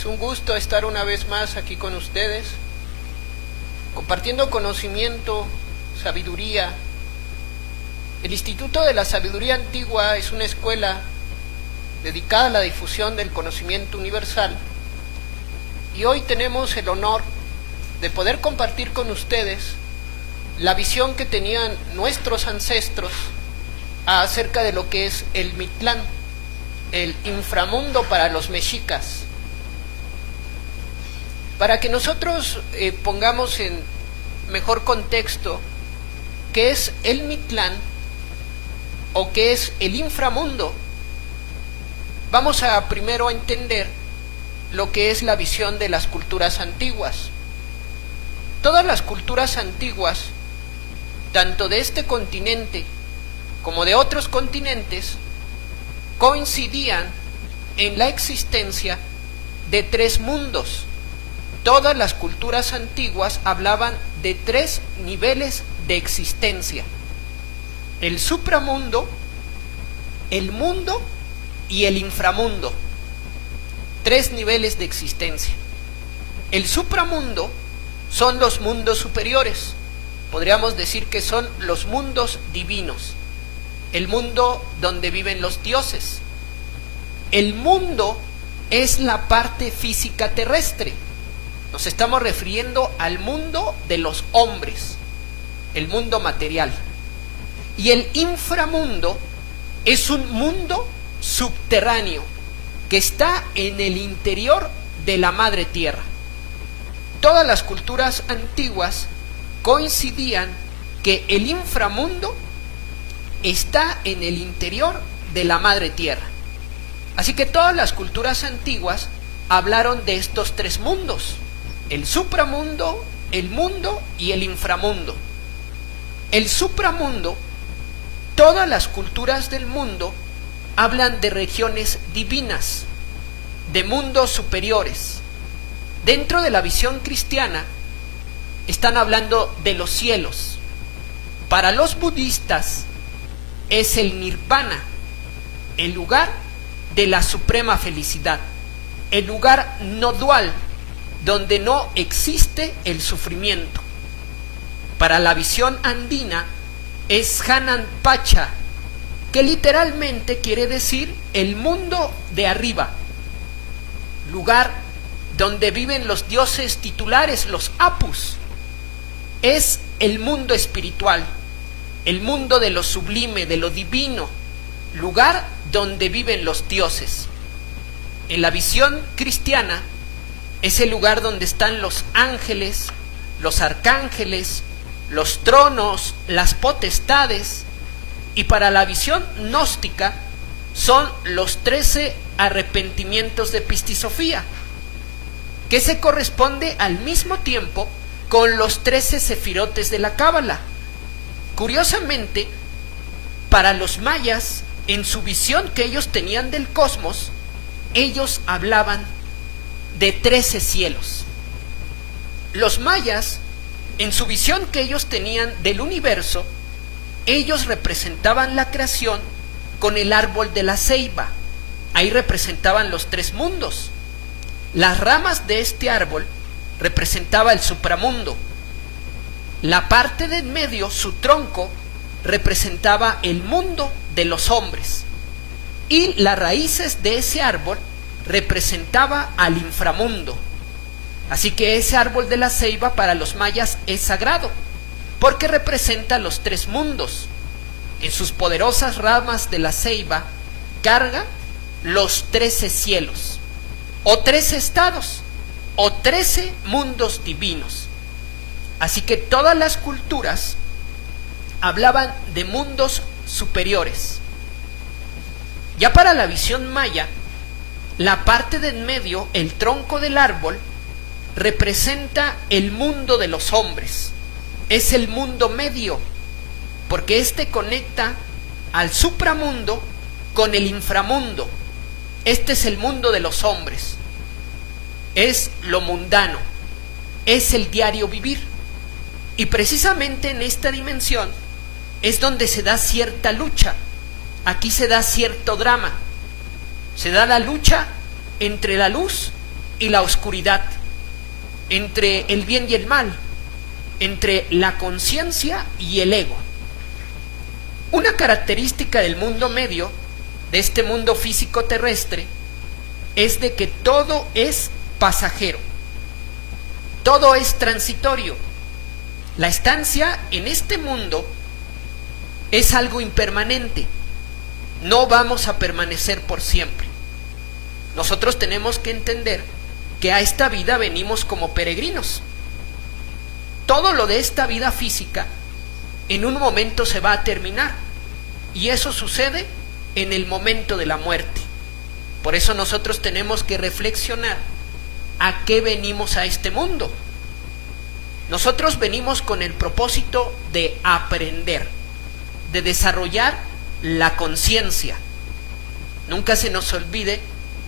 Es un gusto estar una vez más aquí con ustedes, compartiendo conocimiento, sabiduría. El Instituto de la Sabiduría Antigua es una escuela dedicada a la difusión del conocimiento universal y hoy tenemos el honor de poder compartir con ustedes la visión que tenían nuestros ancestros acerca de lo que es el Mictlán, el inframundo para los mexicas. Para que nosotros pongamos en mejor contexto qué es el Mictlán o qué es el inframundo, vamos a primero entender lo que es la visión de las culturas antiguas. Todas las culturas antiguas, tanto de este continente como de otros continentes, coincidían en la existencia de tres mundos. Todas las culturas antiguas hablaban de tres niveles de existencia: el supramundo, el mundo y el inframundo. Tres niveles de existencia. El supramundo son los mundos superiores, podríamos decir que son los mundos divinos, el mundo donde viven los dioses. El mundo es la parte física terrestre. Nos estamos refiriendo al mundo de los hombres, el mundo material. Y el inframundo es un mundo subterráneo que está en el interior de la madre tierra. Todas las culturas antiguas coincidían que el inframundo está en el interior de la madre tierra. Así que todas las culturas antiguas hablaron de estos tres mundos: el supramundo, el mundo y el inframundo. El supramundo, todas las culturas del mundo hablan de regiones divinas, de mundos superiores. Dentro de la visión cristiana están hablando de los cielos. Para los budistas es el nirvana, el lugar de la suprema felicidad, el lugar no dual, donde no existe el sufrimiento. Para la visión andina es Hanan Pacha, que literalmente quiere decir el mundo de arriba, lugar donde viven los dioses titulares, los Apus. Es el mundo espiritual, el mundo de lo sublime, de lo divino, lugar donde viven los dioses. En la visión cristiana es el lugar donde están los ángeles, los arcángeles, los tronos, las potestades. Y para la visión gnóstica son los 13 arrepentimientos de Epistisofía, que se corresponde al mismo tiempo con los 13 sefirotes de la Cábala. Curiosamente, para los mayas, en su visión que ellos tenían del cosmos, ellos hablaban de 13 cielos. Los mayas, en su visión que ellos tenían del universo, ellos representaban la creación con el árbol de la ceiba. Ahí representaban los tres mundos. Las ramas de este árbol representaba el supramundo. La parte de en medio, su tronco, representaba el mundo de los hombres. Y las raíces de ese árbol representaba al inframundo. Así que ese árbol de la ceiba para los mayas es sagrado, porque representa los tres mundos. En sus poderosas ramas de la ceiba carga los 13 cielos, o 13 estados, o 13 mundos divinos. Así que todas las culturas hablaban de mundos superiores. Ya para la visión maya, la parte de en medio, el tronco del árbol, representa el mundo de los hombres. Es el mundo medio, porque éste conecta al supramundo con el inframundo. Este es el mundo de los hombres. Es lo mundano, es el diario vivir. Y precisamente en esta dimensión es donde se da cierta lucha. Aquí se da cierto drama. Se da la lucha entre la luz y la oscuridad, entre el bien y el mal, entre la conciencia y el ego. Una característica del mundo medio, de este mundo físico terrestre, es de que todo es pasajero, todo es transitorio. La estancia en este mundo es algo impermanente, no vamos a permanecer por siempre. Nosotros tenemos que entender que a esta vida venimos como peregrinos. Todo lo de esta vida física en un momento se va a terminar, y eso sucede en el momento de la muerte. Por eso nosotros tenemos que reflexionar a qué venimos a este mundo. Nosotros venimos con el propósito de aprender, de desarrollar la conciencia. Nunca se nos olvide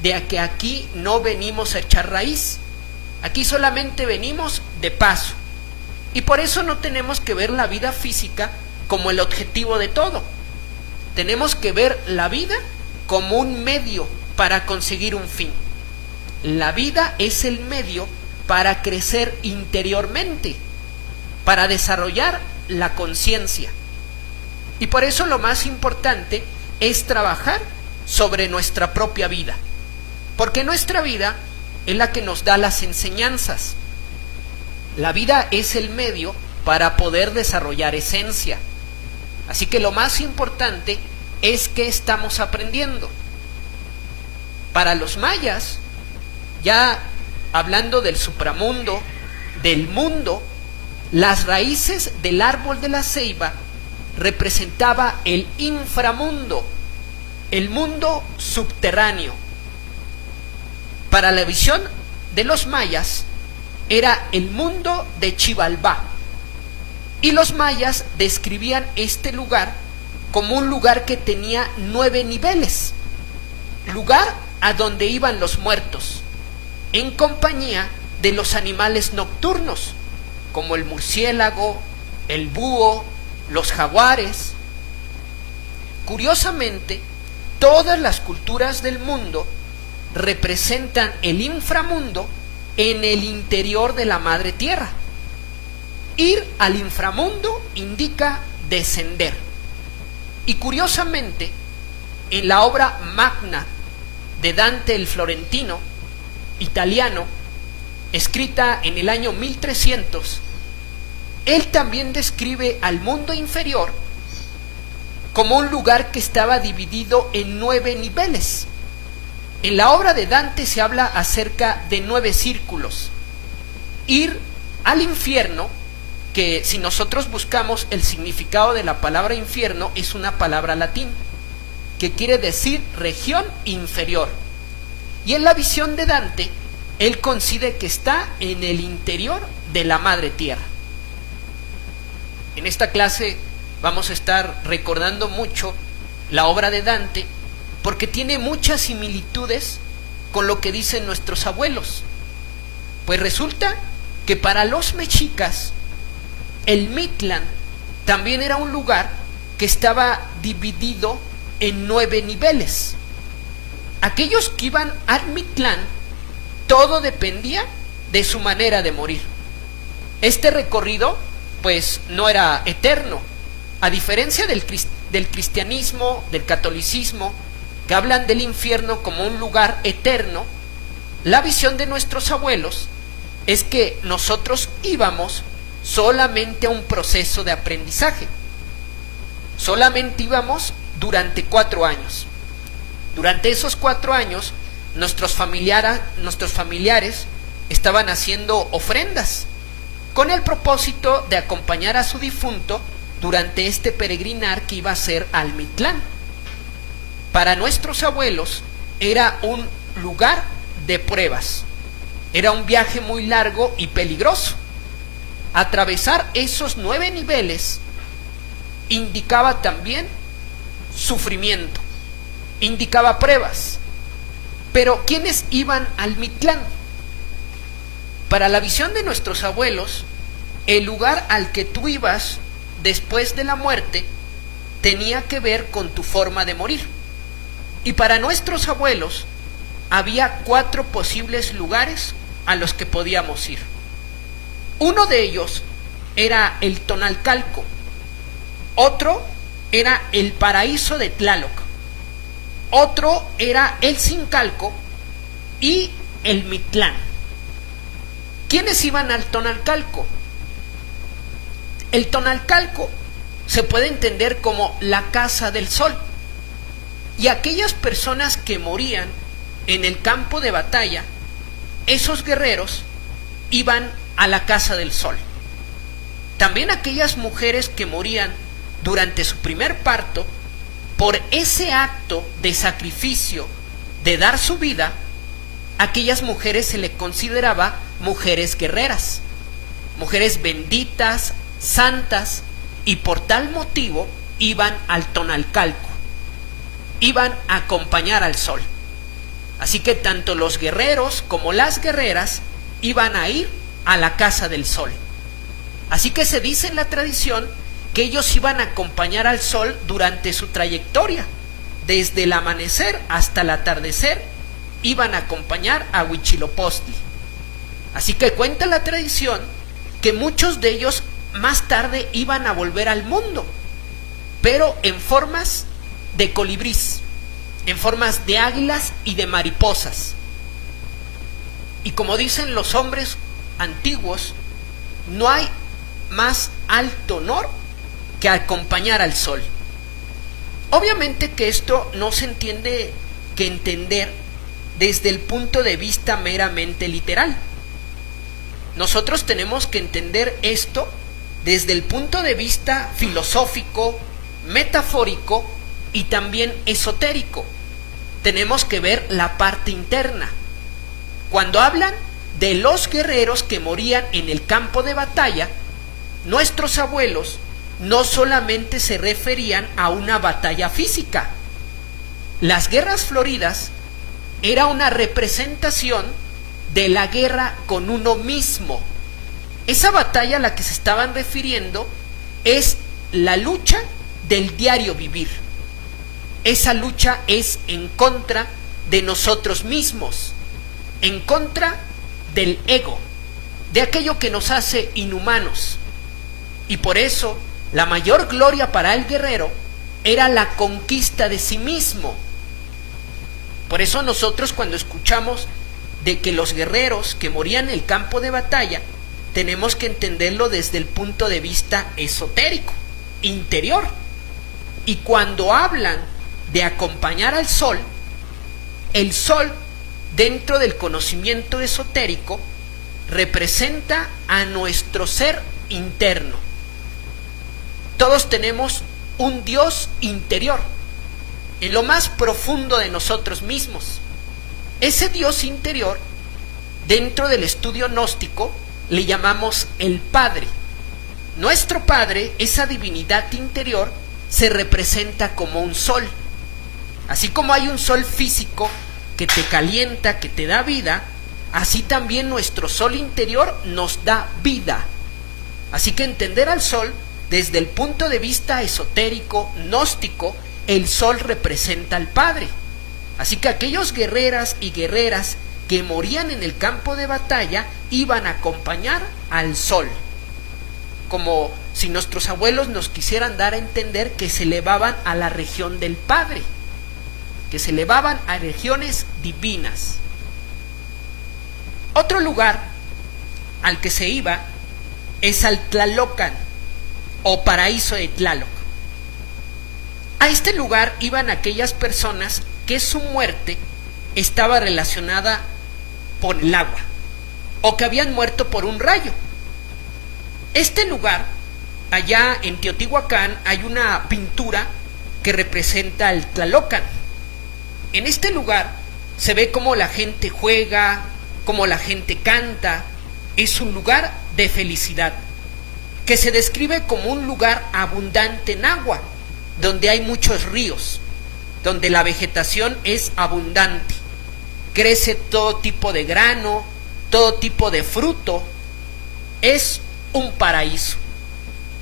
de que aquí no venimos a echar raíz, aquí solamente venimos de paso, y por eso no tenemos que ver la vida física como el objetivo de todo. Tenemos que ver la vida como un medio para conseguir un fin. La vida es el medio para crecer interiormente, para desarrollar la conciencia. Y por eso lo más importante es trabajar sobre nuestra propia vida, porque nuestra vida es la que nos da las enseñanzas. La vida es el medio para poder desarrollar esencia. Así que lo más importante es que estamos aprendiendo. Para los mayas, ya hablando del supramundo, del mundo, las raíces del árbol de la ceiba representaba el inframundo, el mundo subterráneo. Para la visión de los mayas era el mundo de Xibalbá, y los mayas describían este lugar como un lugar que tenía 9 niveles, lugar a donde iban los muertos, en compañía de los animales nocturnos, como el murciélago, el búho, los jaguares. Curiosamente, todas las culturas del mundo representan el inframundo en el interior de la madre tierra. Ir al inframundo indica descender. Y curiosamente, en la obra magna de Dante el Florentino, italiano, escrita en el año 1300, él también describe al mundo inferior como un lugar que estaba dividido en 9 niveles. En la obra de Dante se habla acerca de 9 círculos. Ir al infierno, que si nosotros buscamos el significado de la palabra infierno, es una palabra latín, que quiere decir región inferior. Y en la visión de Dante, él coincide que está en el interior de la madre tierra. En esta clase vamos a estar recordando mucho la obra de Dante, porque tiene muchas similitudes con lo que dicen nuestros abuelos. Pues resulta que para los mexicas, el Mictlán también era un lugar que estaba dividido en 9 niveles. Aquellos que iban al Mictlán, todo dependía de su manera de morir. Este recorrido, pues, no era eterno. A diferencia del cristianismo, del catolicismo, que hablan del infierno como un lugar eterno, la visión de nuestros abuelos es que nosotros íbamos solamente a un proceso de aprendizaje. Solamente íbamos durante 4 años. Durante esos 4 años, nuestros familiares estaban haciendo ofrendas con el propósito de acompañar a su difunto durante este peregrinar que iba a ser al Mictlán. Para nuestros abuelos era un lugar de pruebas, era un viaje muy largo y peligroso. Atravesar esos 9 niveles indicaba también sufrimiento, indicaba pruebas. Pero ¿quiénes iban al Mictlán? Para la visión de nuestros abuelos, el lugar al que tú ibas después de la muerte tenía que ver con tu forma de morir. Y para nuestros abuelos, había 4 posibles lugares a los que podíamos ir. Uno de ellos era el Tonalcalco, otro era el paraíso de Tlaloc, otro era el Zincalco y el Mitlán. ¿Quiénes iban al Tonalcalco? El Tonalcalco se puede entender como la casa del sol, y aquellas personas que morían en el campo de batalla, esos guerreros iban a la casa del sol. También aquellas mujeres que morían durante su primer parto, por ese acto de sacrificio de dar su vida, aquellas mujeres se le consideraba mujeres guerreras, mujeres benditas, santas, y por tal motivo iban al Tonalcalco, iban a acompañar al sol. Así que tanto los guerreros como las guerreras iban a ir a la casa del sol. Así que se dice en la tradición que ellos iban a acompañar al sol durante su trayectoria, desde el amanecer hasta el atardecer, iban a acompañar a Huitzilopochtli. Así que cuenta la tradición que muchos de ellos más tarde iban a volver al mundo, pero en formas de colibrís, en formas de águilas y de mariposas. Y como dicen los hombres antiguos, no hay más alto honor que acompañar al sol. Obviamente que esto no se entiende que entender desde el punto de vista meramente literal. Nosotros tenemos que entender esto desde el punto de vista filosófico, metafórico y también esotérico. Tenemos que ver la parte interna. Cuando hablan de los guerreros que morían en el campo de batalla, nuestros abuelos no solamente se referían a una batalla física. Las guerras floridas era una representación de la guerra con uno mismo. Esa batalla a la que se estaban refiriendo es la lucha del diario vivir. Esa lucha es en contra de nosotros mismos, en contra del ego, de aquello que nos hace inhumanos. Y por eso la mayor gloria para el guerrero era la conquista de sí mismo. Por eso nosotros, cuando escuchamos de que los guerreros que morían en el campo de batalla, tenemos que entenderlo desde el punto de vista esotérico, interior. Y cuando hablan de acompañar al sol, el sol, dentro del conocimiento esotérico, representa a nuestro ser interno. Todos tenemos un Dios interior, en lo más profundo de nosotros mismos. Ese Dios interior, dentro del estudio gnóstico, le llamamos el Padre. Nuestro Padre, esa divinidad interior, se representa como un sol. Así como hay un sol físico que te calienta, que te da vida, así también nuestro sol interior nos da vida. Así que entender al sol desde el punto de vista esotérico, gnóstico, el sol representa al Padre. Así que aquellos guerreras y guerreras que morían en el campo de batalla iban a acompañar al sol, como si nuestros abuelos nos quisieran dar a entender que se elevaban a la región del Padre, que se elevaban a regiones divinas. Otro lugar al que se iba es al Tlalocan, o paraíso de Tlaloc. A este lugar iban aquellas personas que su muerte estaba relacionada por el agua, o que habían muerto por un rayo. Este lugar, allá en Teotihuacán, hay una pintura que representa al Tlalocan. En este lugar se ve cómo la gente juega, cómo la gente canta. Es un lugar de felicidad, que se describe como un lugar abundante en agua, donde hay muchos ríos, donde la vegetación es abundante, crece todo tipo de grano, todo tipo de fruto. Es un paraíso.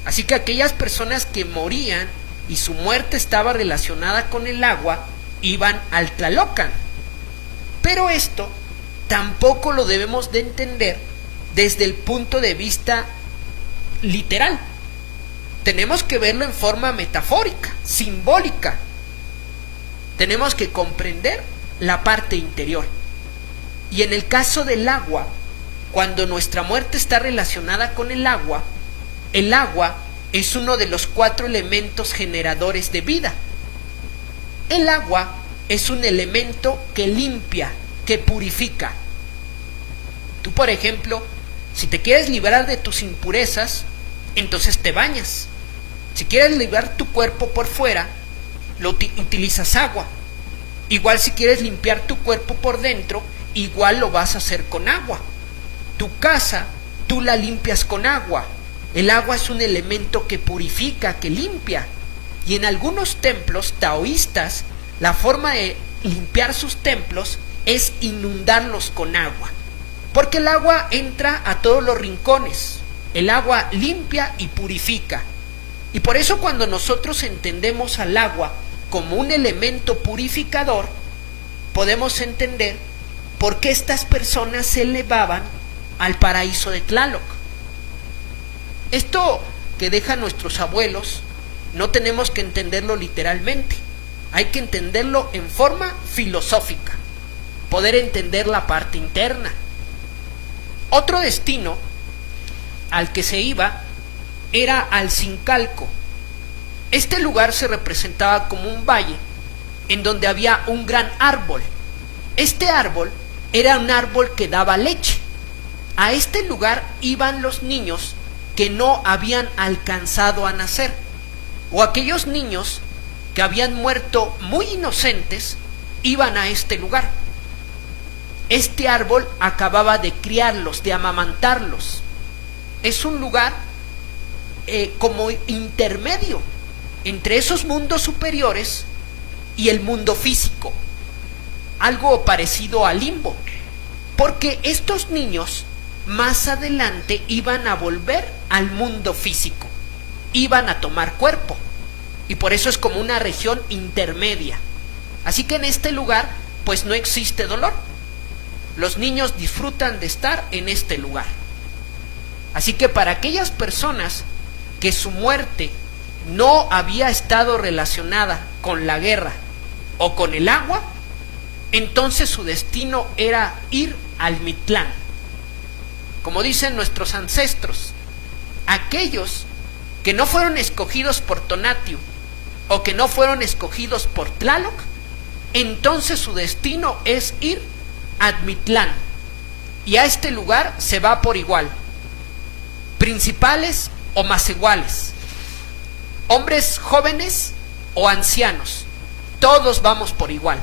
Así que aquellas personas que morían y su muerte estaba relacionada con el agua, iban al Tlalocan. Pero esto tampoco lo debemos de entender desde el punto de vista literal. Tenemos que verlo en forma metafórica, simbólica. Tenemos que comprender la parte interior. Y en el caso del agua, cuando nuestra muerte está relacionada con el agua es uno de los 4 elementos generadores de vida. El agua es un elemento que limpia, que purifica. Tú, por ejemplo, si te quieres librar de tus impurezas, entonces te bañas. Si quieres librar tu cuerpo por fuera, utilizas agua. Igual si quieres limpiar tu cuerpo por dentro, igual lo vas a hacer con agua. Tu casa, tú la limpias con agua. El agua es un elemento que purifica, que limpia. Y en algunos templos taoístas, la forma de limpiar sus templos es inundarlos con agua. Porque el agua entra a todos los rincones. El agua limpia y purifica. Y por eso cuando nosotros entendemos al agua como un elemento purificador, podemos entender por qué estas personas se elevaban al paraíso de Tlaloc. Esto que dejan nuestros abuelos no tenemos que entenderlo literalmente, hay que entenderlo en forma filosófica, poder entender la parte interna. Otro destino al que se iba era al Sincalco. Este lugar se representaba como un valle en donde había un gran árbol. Este árbol era un árbol que daba leche. A este lugar iban los niños que no habían alcanzado a nacer, o aquellos niños que habían muerto muy inocentes, iban a este lugar. Este árbol acababa de criarlos, de amamantarlos. Es un lugar como intermedio entre esos mundos superiores y el mundo físico, algo parecido al limbo, porque estos niños más adelante iban a volver al mundo físico, iban a tomar cuerpo, y por eso es como una región intermedia. Así que en este lugar pues no existe dolor, los niños disfrutan de estar en este lugar. Así que para aquellas personas que su muerte no había estado relacionada con la guerra o con el agua, entonces su destino era ir al Mictlán. Como dicen nuestros ancestros, aquellos que no fueron escogidos por Tonatiuh o que no fueron escogidos por Tlaloc, entonces su destino es ir a Mictlán, y a este lugar se va por igual, principales o masiguales, hombres jóvenes o ancianos, todos vamos por igual.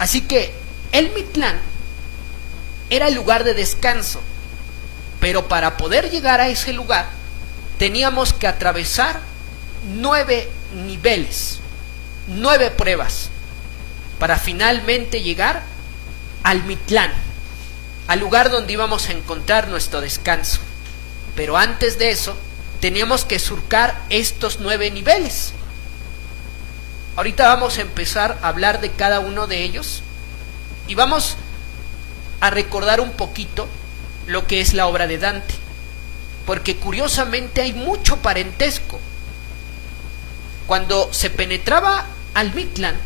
Así que el Mictlán era el lugar de descanso, pero para poder llegar a ese lugar teníamos que atravesar 9 niveles, 9 pruebas, para finalmente llegar al Mictlán, al lugar donde íbamos a encontrar nuestro descanso. Pero antes de eso teníamos que surcar estos 9 niveles. Ahorita vamos a empezar a hablar de cada uno de ellos y vamos a recordar un poquito lo que es la obra de Dante, porque curiosamente hay mucho parentesco. Cuando se penetraba al Mictlán,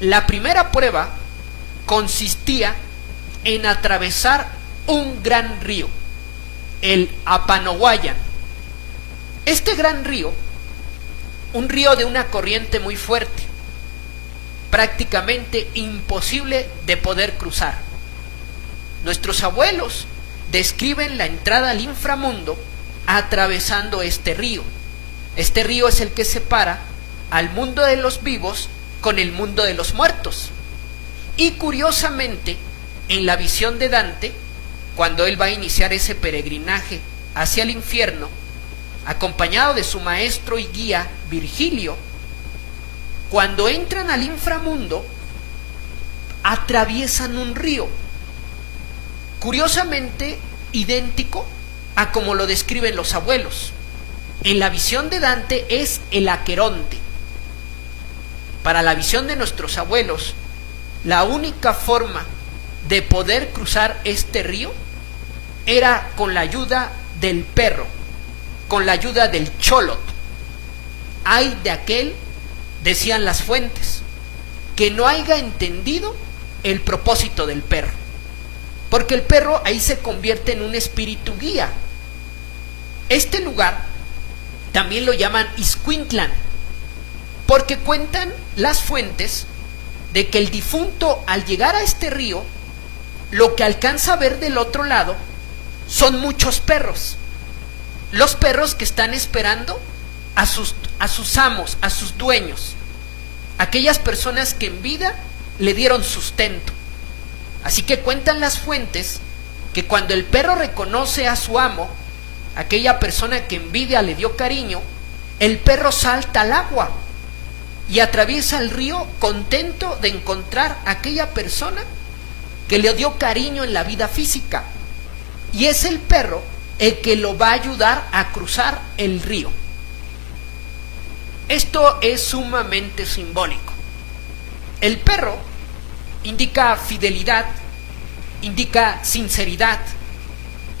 la primera prueba consistía en atravesar un gran río, el Apanohuayan. Este gran río, un río de una corriente muy fuerte, prácticamente imposible de poder cruzar. Nuestros abuelos describen la entrada al inframundo atravesando este río. Este río es el que separa al mundo de los vivos con el mundo de los muertos. Y curiosamente, en la visión de Dante, cuando él va a iniciar ese peregrinaje hacia el infierno, acompañado de su maestro y guía Virgilio, cuando entran al inframundo, atraviesan un río, curiosamente idéntico a como lo describen los abuelos. En la visión de Dante es el Aqueronte. Para la visión de nuestros abuelos, la única forma de poder cruzar este río era con la ayuda del perro, con la ayuda del cholot. Ay de aquel, decían las fuentes, que no haya entendido el propósito del perro, porque el perro ahí se convierte en un espíritu guía. Este lugar también lo llaman Ixcuintlan, porque cuentan las fuentes de que el difunto, al llegar a este río, lo que alcanza a ver del otro lado son muchos perros, los perros que están esperando a sus amos, a sus dueños, aquellas personas que en vida le dieron sustento. Así que cuentan las fuentes que cuando el perro reconoce a su amo, aquella persona que en vida le dio cariño, el perro salta al agua y atraviesa el río contento de encontrar a aquella persona que le dio cariño en la vida física. Y es el perro el que lo va a ayudar a cruzar el río. Esto es sumamente simbólico. El perro indica fidelidad, indica sinceridad,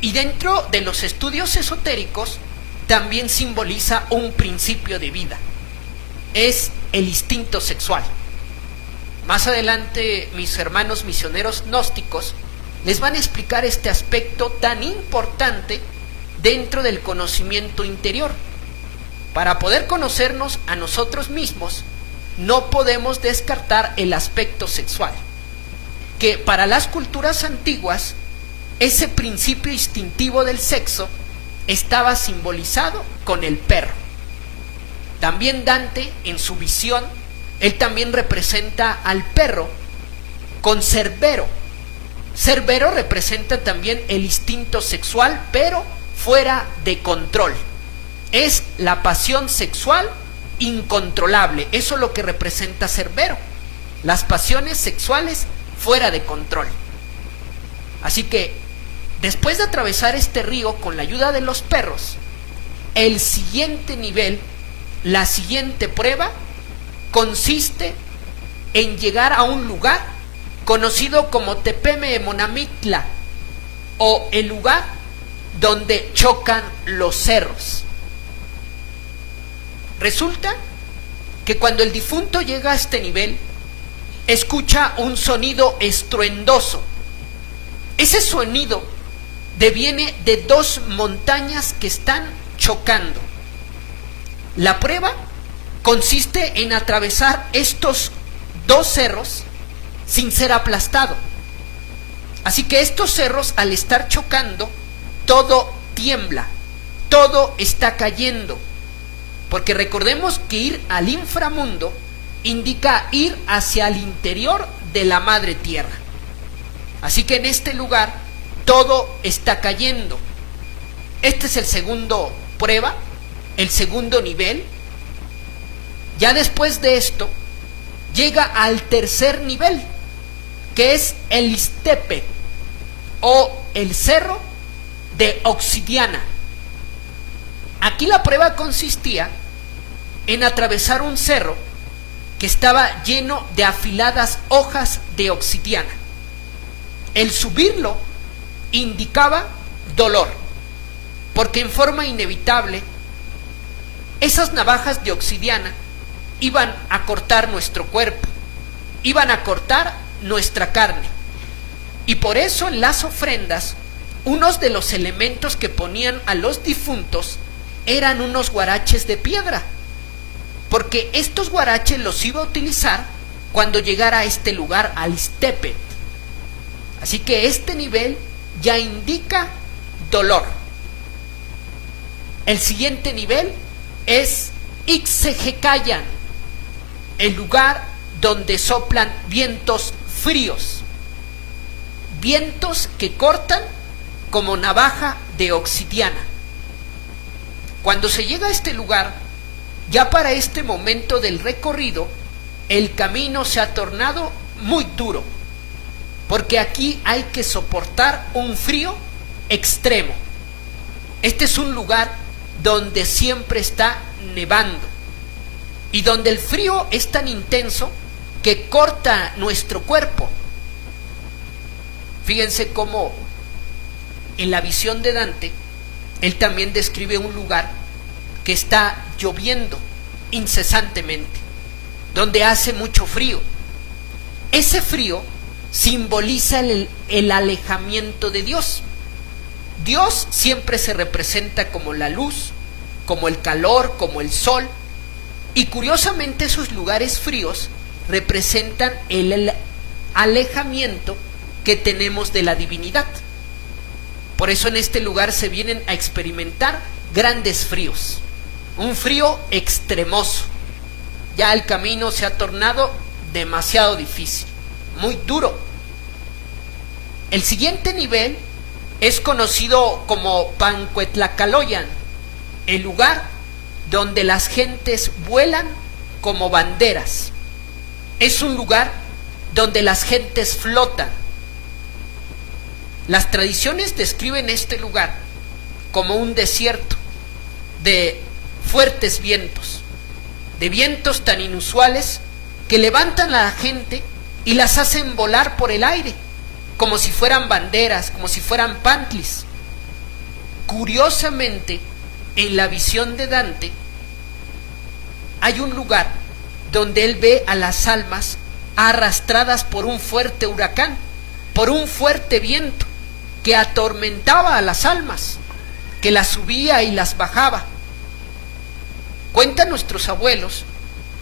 y dentro de los estudios esotéricos también simboliza un principio de vida. Es el instinto sexual. Más adelante mis hermanos misioneros gnósticos les van a explicar este aspecto tan importante dentro del conocimiento interior. Para poder conocernos a nosotros mismos, no podemos descartar el aspecto sexual, que para las culturas antiguas, ese principio instintivo del sexo estaba simbolizado con el perro. También Dante, en su visión, él también representa al perro con Cerbero. Cerbero representa también el instinto sexual, pero fuera de control. Es la pasión sexual incontrolable. Eso es lo que representa Cerbero. Las pasiones sexuales fuera de control. Así que, después de atravesar este río con la ayuda de los perros, el siguiente nivel, la siguiente prueba, consiste en llegar a un lugar conocido como Tepeme Monamitla, o el lugar donde chocan los cerros. Resulta que cuando el difunto llega a este nivel, escucha un sonido estruendoso. Ese sonido deviene de dos montañas que están chocando. La prueba consiste en atravesar estos dos cerros sin ser aplastado. Así que estos cerros, al estar chocando, todo tiembla, todo está cayendo. Porque recordemos que ir al inframundo indica ir hacia el interior de la madre tierra. Así que en este lugar todo está cayendo. Este es el segundo prueba, el segundo nivel. Ya después de esto, llega al tercer nivel, que es el Ixtepe, o el cerro de obsidiana. Aquí la prueba consistía en atravesar un cerro que estaba lleno de afiladas hojas de obsidiana. El subirlo indicaba dolor, porque en forma inevitable esas navajas de obsidiana iban a cortar nuestro cuerpo, iban a cortar nuestra carne. Y por eso en las ofrendas, unos de los elementos que ponían a los difuntos eran unos guaraches de piedra, porque estos guaraches los iba a utilizar cuando llegara a este lugar, al Ixtepe. Así que este nivel ya indica dolor. El siguiente nivel es Ixejecayan, el lugar donde soplan vientos fríos, vientos que cortan como navaja de obsidiana. Cuando se llega a este lugar, ya para este momento del recorrido, el camino se ha tornado muy duro, porque aquí hay que soportar un frío extremo. Este es un lugar donde siempre está nevando y donde el frío es tan intenso que corta nuestro cuerpo. Fíjense cómo en la visión de Dante, él también describe un lugar que está lloviendo incesantemente, donde hace mucho frío. Ese frío simboliza el alejamiento de Dios. Dios siempre se representa como la luz, como el calor, como el sol, y curiosamente esos lugares fríos representan el alejamiento que tenemos de la divinidad. Por eso en este lugar se vienen a experimentar grandes fríos, un frío extremoso. Ya el camino se ha tornado demasiado difícil, muy duro. El siguiente nivel es conocido como Pancuetlacaloyan, el lugar donde las gentes vuelan como banderas. Es un lugar donde las gentes flotan. Las tradiciones describen este lugar como un desierto de fuertes vientos, de vientos tan inusuales que levantan a la gente y las hacen volar por el aire, como si fueran banderas, como si fueran pantlis. Curiosamente, en la visión de Dante, hay un lugar donde él ve a las almas arrastradas por un fuerte huracán, por un fuerte viento que atormentaba a las almas, que las subía y las bajaba. Cuentan nuestros abuelos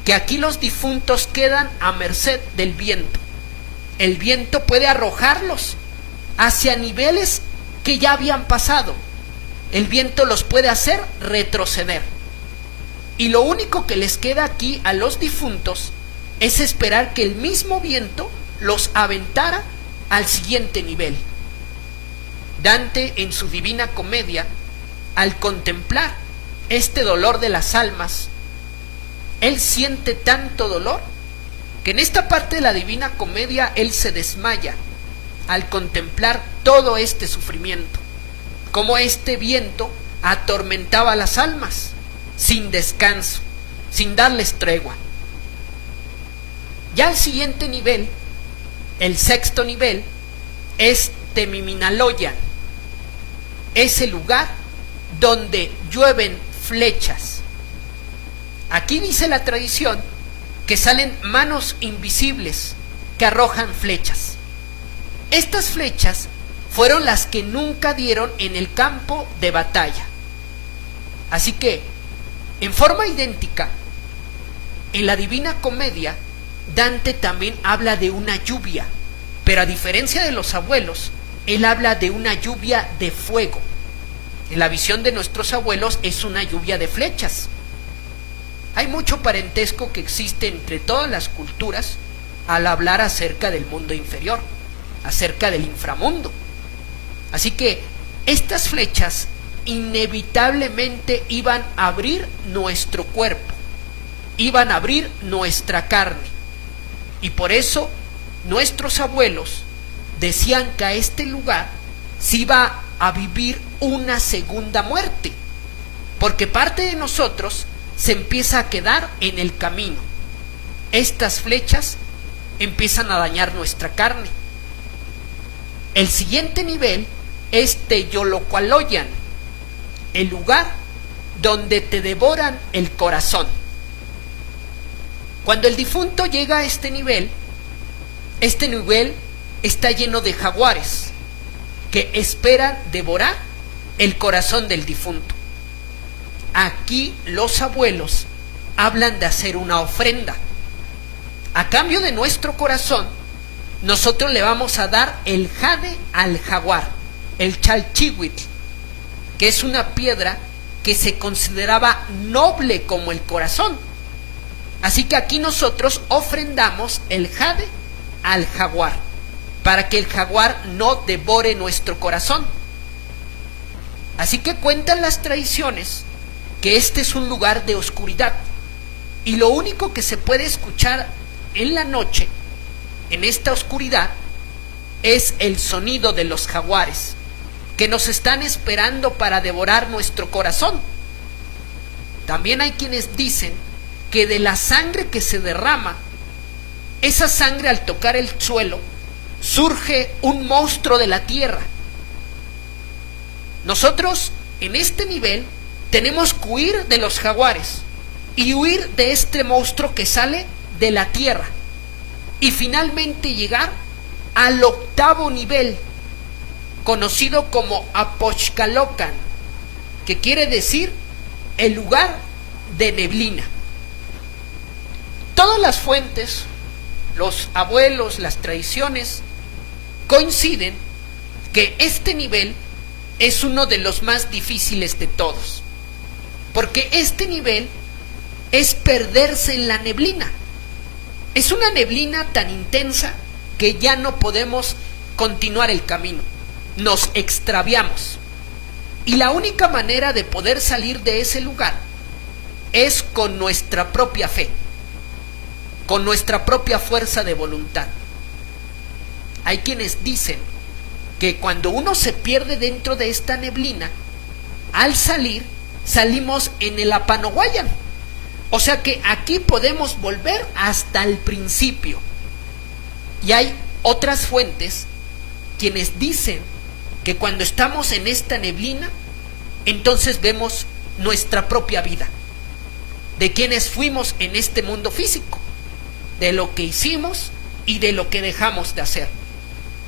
que aquí los difuntos quedan a merced del viento. El viento puede arrojarlos hacia niveles que ya habían pasado. El viento los puede hacer retroceder. Y lo único que les queda aquí a los difuntos es esperar que el mismo viento los aventara al siguiente nivel. Dante, en su Divina Comedia, al contemplar este dolor de las almas, él siente tanto dolor que en esta parte de la Divina Comedia él se desmaya al contemplar todo este sufrimiento, como este viento atormentaba a las almas sin descanso, sin darles tregua. Ya el siguiente nivel, el sexto nivel, es Temiminaloyan, ese lugar donde llueven flechas. Aquí dice la tradición que salen manos invisibles que arrojan flechas. Estas flechas fueron las que nunca dieron en el campo de batalla. Así que, en forma idéntica, en la Divina Comedia, Dante también habla de una lluvia, pero a diferencia de los abuelos, él habla de una lluvia de fuego. En la visión de nuestros abuelos es una lluvia de flechas. Hay mucho parentesco que existe entre todas las culturas al hablar acerca del mundo inferior, acerca del inframundo. Así que estas flechas inevitablemente iban a abrir nuestro cuerpo, iban a abrir nuestra carne. Y por eso nuestros abuelos decían que a este lugar se iba a vivir una segunda muerte, porque parte de nosotros se empieza a quedar en el camino. Estas flechas empiezan a dañar nuestra carne. El siguiente nivel es Teyolocualoyan, el lugar donde te devoran el corazón. Cuando el difunto llega a este nivel está lleno de jaguares que esperan devorar el corazón del difunto. Aquí los abuelos hablan de hacer una ofrenda. A cambio de nuestro corazón, nosotros le vamos a dar el jade al jaguar, el chalchihuitl, que es una piedra que se consideraba noble como el corazón. Así que aquí nosotros ofrendamos el jade al jaguar, para que el jaguar no devore nuestro corazón. Así que cuentan las tradiciones que este es un lugar de oscuridad, y lo único que se puede escuchar en la noche, en esta oscuridad, es el sonido de los jaguares, que nos están esperando para devorar nuestro corazón. También hay quienes dicen que de la sangre que se derrama esa sangre al tocar el suelo, surge un monstruo de la tierra. Nosotros en este nivel tenemos que huir de los jaguares y huir de este monstruo que sale de la tierra y finalmente llegar al octavo nivel, conocido como Apoxcalocan, que quiere decir el lugar de neblina. Todas las fuentes, los abuelos, las tradiciones, coinciden que este nivel es uno de los más difíciles de todos, porque este nivel es perderse en la neblina. Es una neblina tan intensa que ya no podemos continuar el camino, nos extraviamos. Y la única manera de poder salir de ese lugar es con nuestra propia fe, con nuestra propia fuerza de voluntad. Hay quienes dicen que cuando uno se pierde dentro de esta neblina, al salir, salimos en el Apanoguayan. O sea que aquí podemos volver hasta el principio. Y hay otras fuentes quienes dicen que cuando estamos en esta neblina, entonces vemos nuestra propia vida, de quienes fuimos en este mundo físico, de lo que hicimos y de lo que dejamos de hacer.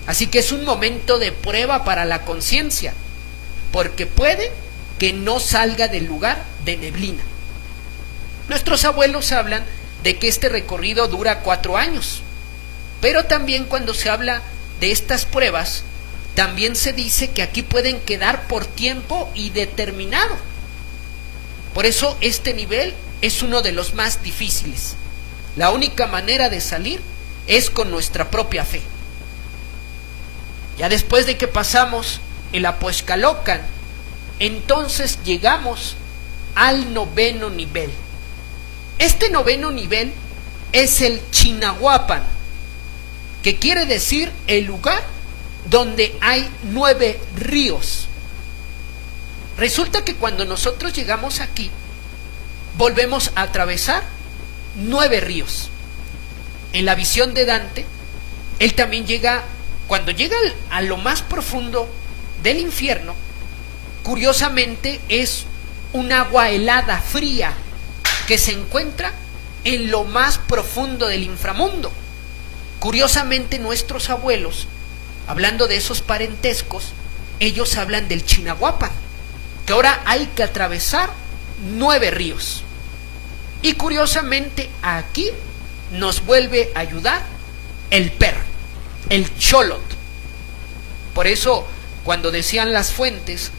Así que es un momento de prueba para la conciencia, porque puede que no salga del lugar de neblina. Nuestros abuelos hablan de que este recorrido dura 4 años, pero también cuando se habla de estas pruebas, también se dice que aquí pueden quedar por tiempo indeterminado. Por eso este nivel es uno de los más difíciles. La única manera de salir es con nuestra propia fe. Ya después de que pasamos el Apoxcalocan, entonces llegamos al 9º nivel. Este 9º nivel es el Chinahuapan, que quiere decir el lugar donde hay 9 ríos. Resulta que cuando nosotros llegamos aquí, volvemos a atravesar 9 ríos. En la visión de Dante, él también llega, cuando llega a lo más profundo del infierno, curiosamente es un agua helada, fría, que se encuentra en lo más profundo del inframundo. Curiosamente nuestros abuelos, hablando de esos parentescos, ellos hablan del Chinahuapan, que ahora hay que atravesar 9 ríos. Y curiosamente aquí nos vuelve a ayudar el perro, el Xolotl. Por eso cuando decían las fuentes,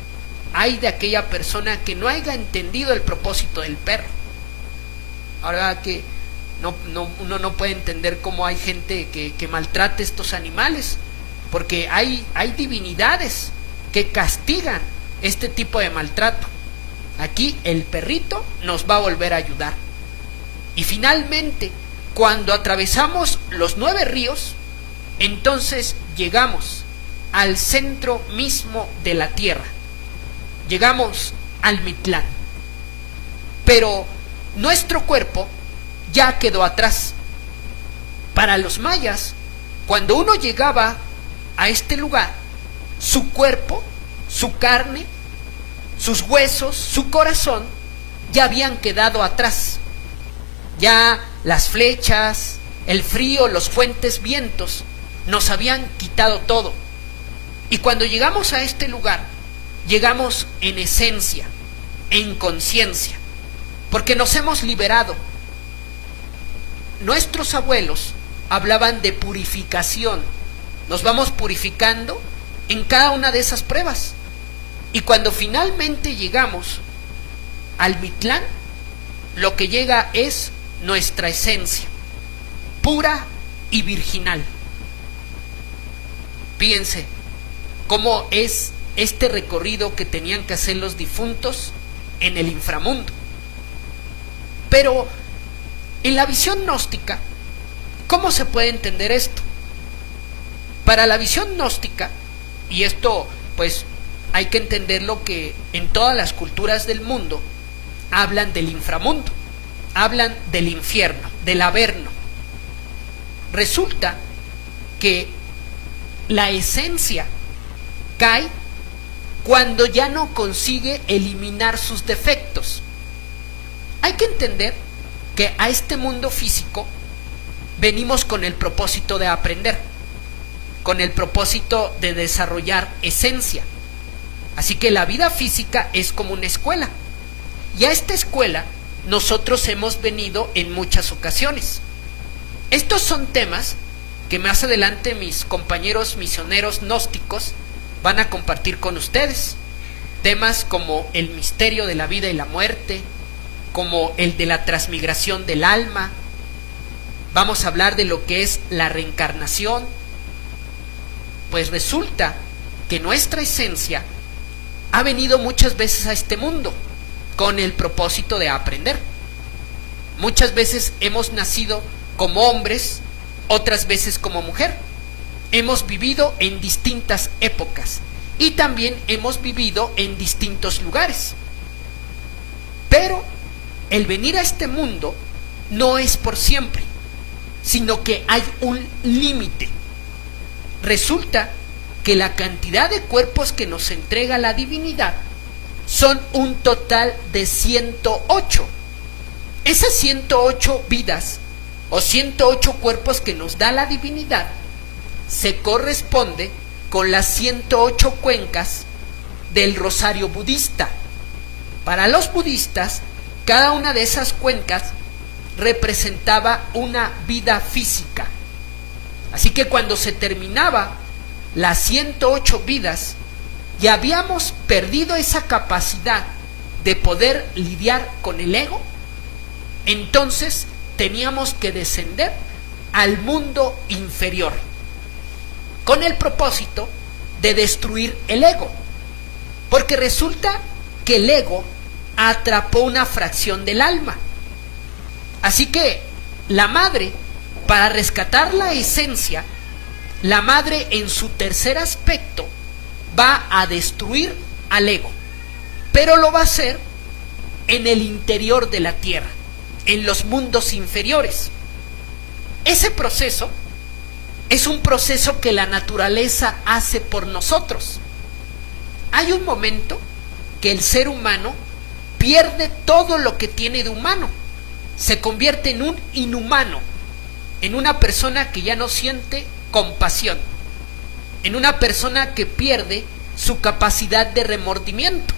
hay de aquella persona que no haya entendido el propósito del perro. Ahora que uno no puede entender cómo hay gente que maltrata estos animales, porque hay divinidades que castigan este tipo de maltrato. Aquí el perrito nos va a volver a ayudar. Y finalmente, cuando atravesamos los 9 ríos, entonces llegamos al centro mismo de la tierra. Llegamos al Mitlán. Pero nuestro cuerpo ya quedó atrás. Para los mayas, cuando uno llegaba a este lugar, su cuerpo, su carne, sus huesos, su corazón, ya habían quedado atrás. Ya las flechas, el frío, los fuertes vientos nos habían quitado todo. Y cuando llegamos a este lugar, llegamos en esencia, en conciencia, porque nos hemos liberado. Nuestros abuelos hablaban de purificación. Nos vamos purificando en cada una de esas pruebas. Y cuando finalmente llegamos al Mitlán, lo que llega es nuestra esencia, pura y virginal. Fíjense cómo es este recorrido que tenían que hacer los difuntos en el inframundo. Pero en la visión gnóstica, ¿cómo se puede entender esto? Para la visión gnóstica, y esto pues hay que entenderlo, que en todas las culturas del mundo hablan del inframundo, hablan del infierno, del averno. resulta que la esencia cae cuando ya no consigue eliminar sus defectos. Hay que entender que a este mundo físico venimos con el propósito de aprender, con el propósito de desarrollar esencia. Así que la vida física es como una escuela. Y a esta escuela nosotros hemos venido en muchas ocasiones. Estos son temas que más adelante mis compañeros misioneros gnósticos van a compartir con ustedes. Temas como el misterio de la vida y la muerte, como el de la transmigración del alma. Vamos a hablar de lo que es la reencarnación. Pues resulta que nuestra esencia ha venido muchas veces a este mundo con el propósito de aprender. Muchas veces hemos nacido como hombres, otras veces como mujer. Hemos vivido en distintas épocas y también hemos vivido en distintos lugares. Pero el venir a este mundo no es por siempre, sino que hay un límite. Resulta que la cantidad de cuerpos que nos entrega la divinidad son un total de 108. Esas 108 vidas o 108 cuerpos que nos da la divinidad se corresponde con las 108 cuencas del rosario budista. Para los budistas, cada una de esas cuencas representaba una vida física. Así que cuando se terminaba las 108 vidas y habíamos perdido esa capacidad de poder lidiar con el ego, entonces teníamos que descender al mundo inferior con el propósito de destruir el ego, porque resulta que el ego atrapó una fracción del alma. Así que la madre, para rescatar la esencia, la madre en su tercer aspecto va a destruir al ego, pero lo va a hacer en el interior de la tierra, en los mundos inferiores. Ese proceso es un proceso que la naturaleza hace por nosotros. Hay un momento que el ser humano pierde todo lo que tiene de humano, se convierte en un inhumano, en una persona que ya no siente compasión, en una persona que pierde su capacidad de remordimiento,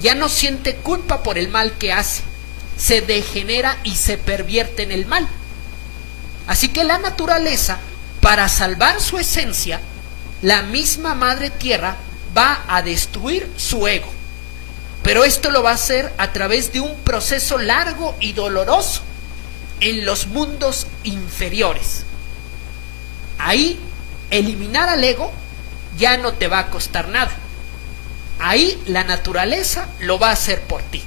ya no siente culpa por el mal que hace, se degenera y se pervierte en el mal. Así que la naturaleza, para salvar su esencia, la misma madre tierra va a destruir su ego. Pero esto lo va a hacer a través de un proceso largo y doloroso en los mundos inferiores. Ahí, eliminar al ego ya no te va a costar nada. Ahí la naturaleza lo va a hacer por ti.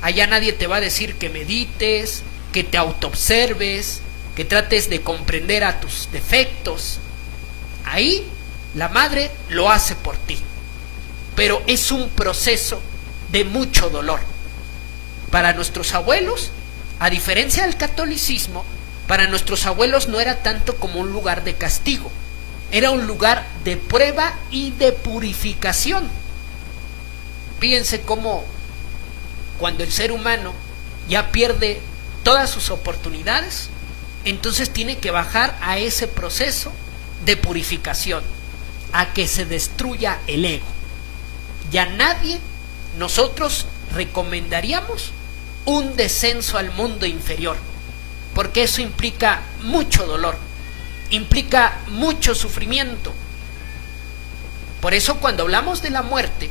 Allá nadie te va a decir que medites, que te autoobserves, que trates de comprender a tus defectos. Ahí la madre lo hace por ti. Pero es un proceso de mucho dolor. Para nuestros abuelos, a diferencia del catolicismo, para nuestros abuelos no era tanto como un lugar de castigo, era un lugar de prueba y de purificación. Fíjense cómo cuando el ser humano ya pierde todas sus oportunidades, entonces tiene que bajar a ese proceso de purificación, a que se destruya el ego. Ya nadie, nosotros recomendaríamos un descenso al mundo inferior, porque eso implica mucho dolor, implica mucho sufrimiento. Por eso cuando hablamos de la muerte,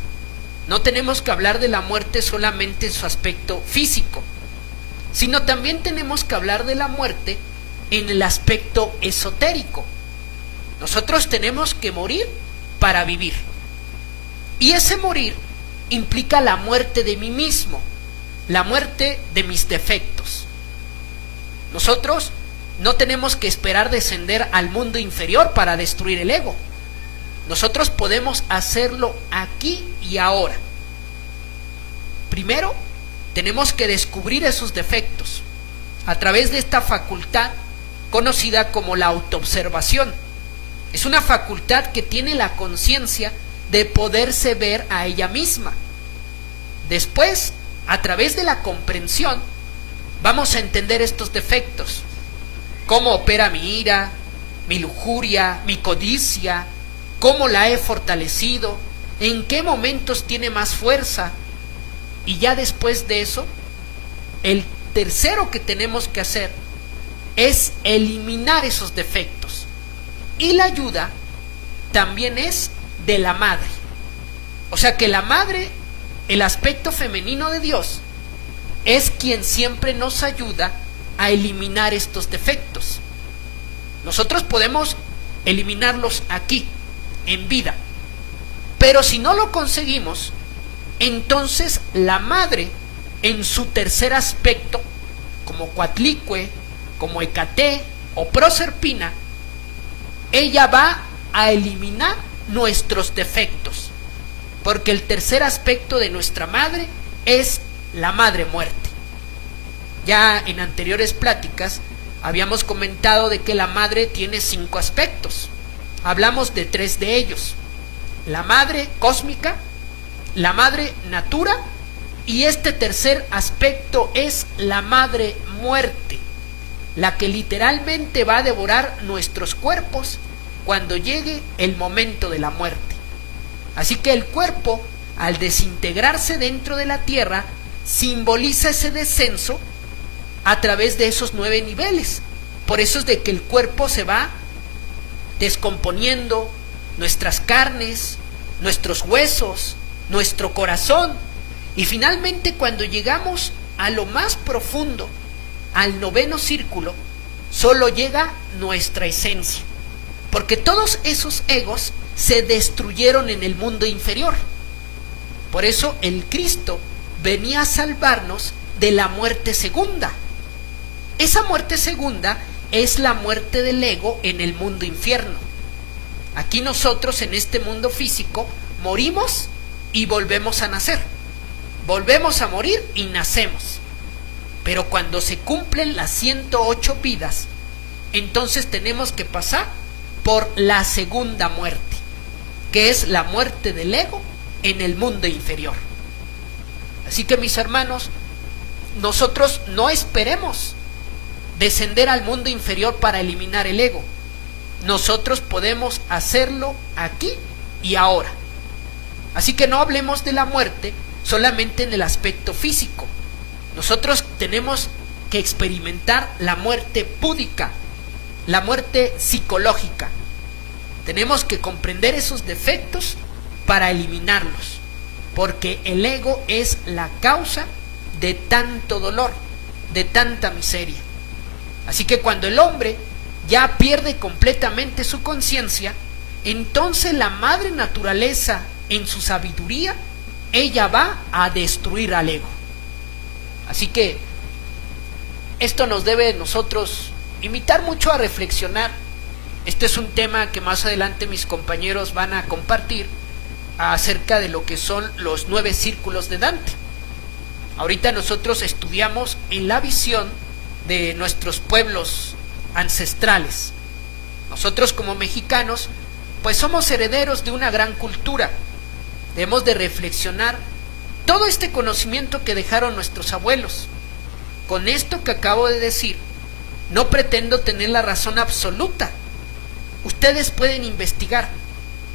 no tenemos que hablar de la muerte solamente en su aspecto físico, sino también tenemos que hablar de la muerte en el aspecto esotérico. Nosotros tenemos que morir para vivir. Y ese morir implica la muerte de mí mismo, la muerte de mis defectos. Nosotros no tenemos que esperar descender al mundo inferior para destruir el ego. Nosotros podemos hacerlo aquí y ahora. Primero, tenemos que descubrir esos defectos a través de esta facultad conocida como la autoobservación. Es una facultad que tiene la conciencia de poderse ver a ella misma. Después, a través de la comprensión, vamos a entender estos defectos. Cómo opera mi ira, mi lujuria, mi codicia, cómo la he fortalecido, en qué momentos tiene más fuerza. Y ya después de eso, el tercero que tenemos que hacer es eliminar esos defectos. Y la ayuda también es de la madre. O sea que la madre, el aspecto femenino de Dios, es quien siempre nos ayuda a eliminar estos defectos. Nosotros podemos eliminarlos aquí, en vida. Pero si no lo conseguimos, entonces la madre, en su tercer aspecto, como Coatlicue, como Hecate o Proserpina, ella va a eliminar nuestros defectos, porque el tercer aspecto de nuestra madre es la madre muerte. Ya en anteriores pláticas habíamos comentado de que la madre tiene 5 aspectos. Hablamos de 3 de ellos: la madre cósmica, la madre natura, y este tercer aspecto es la madre muerte, la que literalmente va a devorar nuestros cuerpos cuando llegue el momento de la muerte. Así que el cuerpo, al desintegrarse dentro de la tierra, simboliza ese descenso a través de esos 9 niveles. Por eso es de que el cuerpo se va descomponiendo, nuestras carnes, nuestros huesos, nuestro corazón, y finalmente cuando llegamos a lo más profundo, al 9º círculo, solo llega nuestra esencia, porque todos esos egos se destruyeron en el mundo inferior. Por eso el Cristo venía a salvarnos de la muerte segunda. Esa muerte segunda es la muerte del ego en el mundo infierno. Aquí nosotros en este mundo físico morimos y volvemos a nacer. Volvemos a morir y nacemos. Pero cuando se cumplen las 108 vidas, entonces tenemos que pasar por la segunda muerte, que es la muerte del ego en el mundo inferior. Así que, mis hermanos, nosotros no esperemos descender al mundo inferior para eliminar el ego. Nosotros podemos hacerlo aquí y ahora. Así que no hablemos de la muerte solamente en el aspecto físico. Nosotros tenemos que experimentar la muerte púdica, la muerte psicológica. Tenemos que comprender esos defectos para eliminarlos, porque el ego es la causa de tanto dolor, de tanta miseria. Así que cuando el hombre ya pierde completamente su conciencia, entonces la madre naturaleza, en su sabiduría, ella va a destruir al ego. Así que esto nos debe nosotros invitar mucho a reflexionar. Este es un tema que más adelante mis compañeros van a compartir acerca de lo que son los 9 círculos de Dante. Ahorita nosotros estudiamos en la visión de nuestros pueblos ancestrales. Nosotros como mexicanos, pues somos herederos de una gran cultura. Debemos de reflexionar todo este conocimiento que dejaron nuestros abuelos. Con esto que acabo de decir, no pretendo tener la razón absoluta. Ustedes pueden investigar,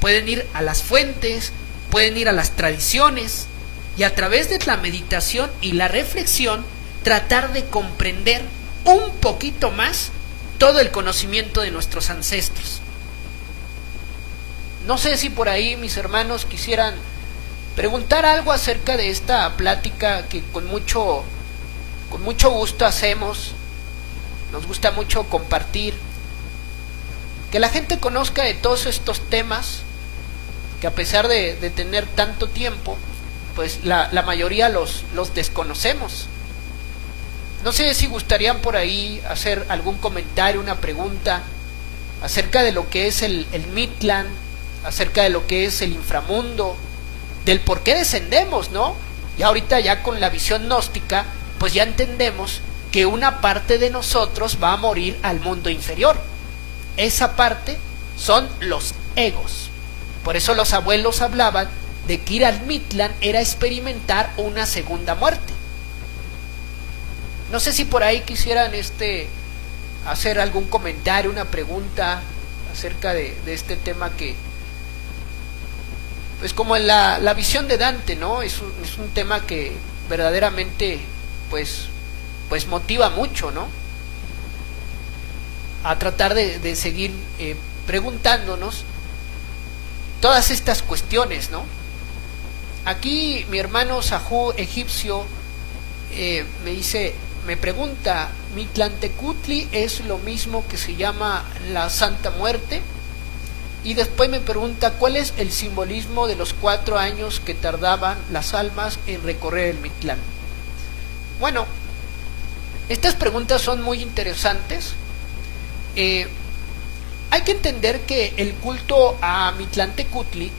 pueden ir a las fuentes, pueden ir a las tradiciones, y a través de la meditación y la reflexión tratar de comprender un poquito más todo el conocimiento de nuestros ancestros. No sé si por ahí mis hermanos quisieran preguntar algo acerca de esta plática que con mucho gusto hacemos. Nos gusta mucho compartir, que la gente conozca de todos estos temas que a pesar de tener tanto tiempo, pues la mayoría los desconocemos. No sé si gustarían por ahí hacer algún comentario, una pregunta acerca de lo que es el Mictlán, acerca de lo que es el inframundo, del por qué descendemos, ¿no? Y ahorita ya con la visión gnóstica, pues ya entendemos que una parte de nosotros va a morir al mundo inferior. Esa parte son los egos. Por eso los abuelos hablaban de que ir al Mictlán era experimentar una segunda muerte. No sé si por ahí quisieran hacer algún comentario, una pregunta acerca de este tema que, pues como en la visión de Dante, ¿no? Es un tema que verdaderamente pues motiva mucho, ¿no? A tratar de seguir preguntándonos todas estas cuestiones, ¿no? Aquí mi hermano Sahú egipcio me pregunta, ¿Mictlantecutli es lo mismo que se llama la Santa Muerte? Y después me pregunta, ¿cuál es el simbolismo de los 4 años que tardaban las almas en recorrer el Mictlán? Bueno, estas preguntas son muy interesantes. Hay que entender que el culto a Mictlantecutli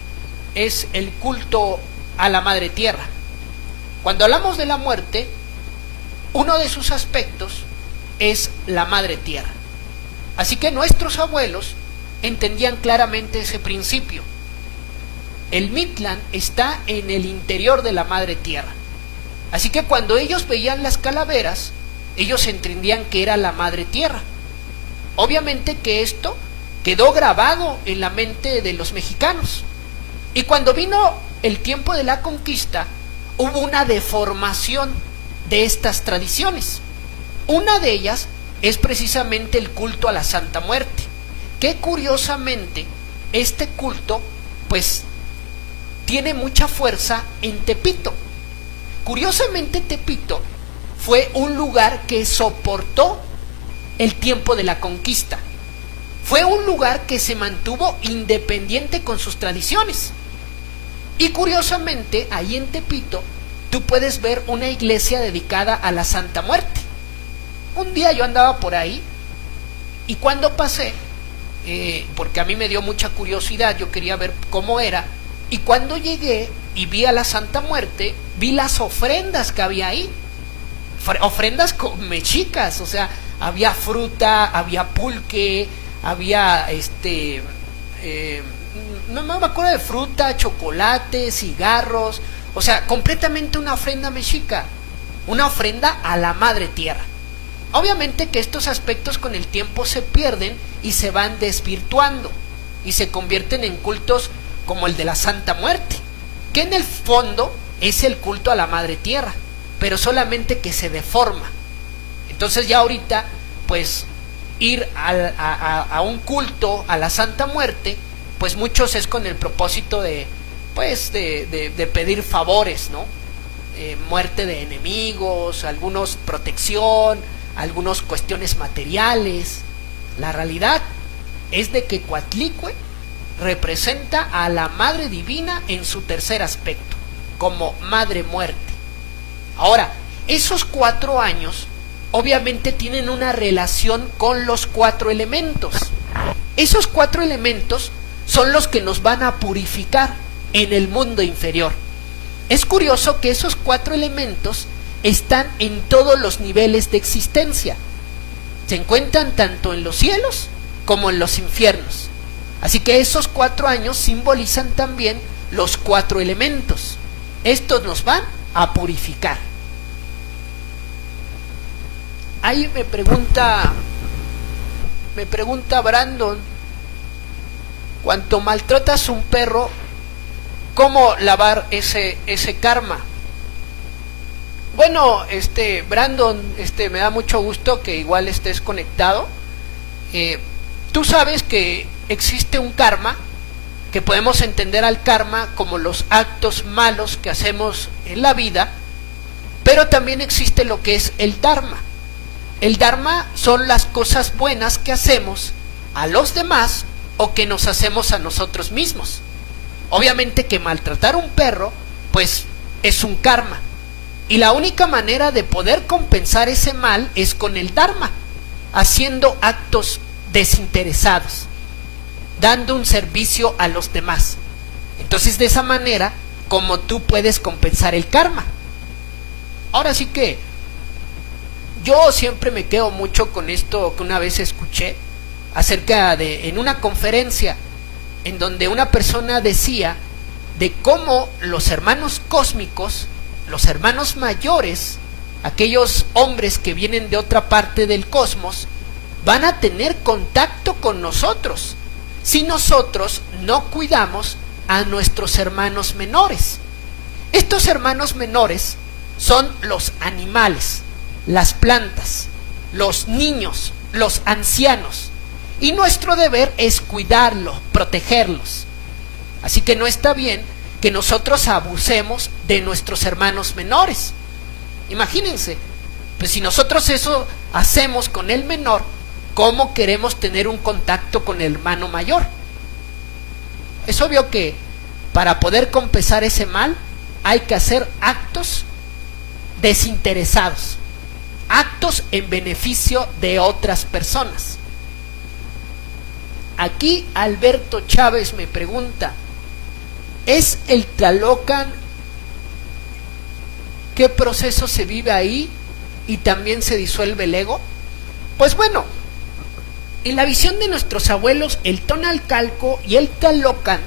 es el culto a la Madre Tierra. Cuando hablamos de la muerte, uno de sus aspectos es la Madre Tierra. Así que nuestros abuelos entendían claramente ese principio. El Mictlán está en el interior de la Madre Tierra. Así que cuando ellos veían las calaveras, ellos entendían que era la Madre Tierra. Obviamente que esto quedó grabado en la mente de los mexicanos. Y cuando vino el tiempo de la conquista, hubo una deformación de estas tradiciones. Una de ellas es precisamente el culto a la Santa Muerte, que curiosamente este culto pues tiene mucha fuerza en Tepito. Curiosamente Tepito fue un lugar que soportó el tiempo de la conquista. Fue un lugar que se mantuvo independiente con sus tradiciones. Y curiosamente, ahí en Tepito, tú puedes ver una iglesia dedicada a la Santa Muerte. Un día yo andaba por ahí y cuando pasé, porque a mí me dio mucha curiosidad, yo quería ver cómo era, y cuando llegué y vi a la Santa Muerte, vi las ofrendas que había ahí. Ofrendas mexicas, o sea, había fruta, había pulque, había no me acuerdo de fruta, chocolate, cigarros, o sea, completamente una ofrenda mexica, una ofrenda a la Madre Tierra. Obviamente que estos aspectos con el tiempo se pierden y se van desvirtuando y se convierten en cultos como el de la Santa Muerte, que en el fondo es el culto a la Madre Tierra, pero solamente que se deforma. Entonces ya ahorita pues ir a un culto a la Santa Muerte, pues muchos es con el propósito de pedir favores, ¿no? Muerte de enemigos, algunos protección, algunos cuestiones materiales. La realidad es de que Coatlicue representa a la Madre Divina en su tercer aspecto, como Madre Muerte. Ahora, esos 4 años obviamente tienen una relación con los 4 elementos. Esos 4 elementos son los que nos van a purificar en el mundo inferior. Es curioso que esos 4 elementos están en todos los niveles de existencia. Se encuentran tanto en los cielos como en los infiernos. Así que esos 4 años simbolizan también los 4 elementos. Estos nos van a purificar. Ahí me pregunta Brandon, cuando maltratas un perro, ¿cómo lavar ese karma? Bueno, Brandon, me da mucho gusto que igual estés conectado. Tú sabes que existe un karma, que podemos entender al karma como los actos malos que hacemos en la vida, pero también existe lo que es el dharma. El dharma son las cosas buenas que hacemos a los demás o que nos hacemos a nosotros mismos. Obviamente que maltratar a un perro, pues es un karma. Y la única manera de poder compensar ese mal es con el dharma, haciendo actos desinteresados, dando un servicio a los demás. Entonces, de esa manera, como tú puedes compensar el karma. Ahora sí que Yo siempre me quedo mucho con esto que una vez escuché acerca de, en una conferencia, en donde una persona decía de cómo los hermanos cósmicos, los hermanos mayores, aquellos hombres que vienen de otra parte del cosmos, van a tener contacto con nosotros si nosotros no cuidamos a nuestros hermanos menores. Estos hermanos menores son los animales, las plantas, los niños, los ancianos, y nuestro deber es cuidarlos, protegerlos. Así que no está bien que nosotros abusemos de nuestros hermanos menores. Imagínense, pues si nosotros eso hacemos con el menor, ¿cómo queremos tener un contacto con el hermano mayor? Es obvio que para poder compensar ese mal hay que hacer actos desinteresados, actos en beneficio de otras personas. Aquí Alberto Chávez me pregunta, ¿es el Tlalocan? ¿Qué proceso se vive ahí y también se disuelve el ego? Pues bueno, en la visión de nuestros abuelos, el Tonalcalco y el Tlalocan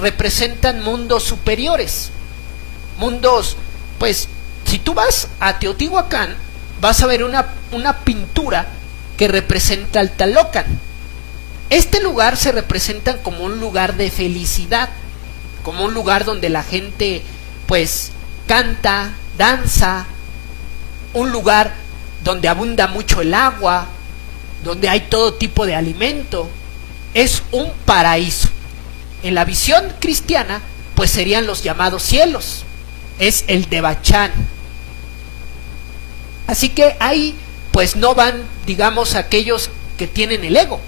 representan mundos superiores. Mundos, pues, si tú vas a Teotihuacán, vas a ver una pintura que representa al Tlalocan. Este lugar se representa como un lugar de felicidad, como un lugar donde la gente, pues, canta, danza, un lugar donde abunda mucho el agua, donde hay todo tipo de alimento. Es un paraíso. En la visión cristiana, pues serían los llamados cielos. Es el Devachán. Así que ahí, pues no van, digamos, aquellos que tienen el ego.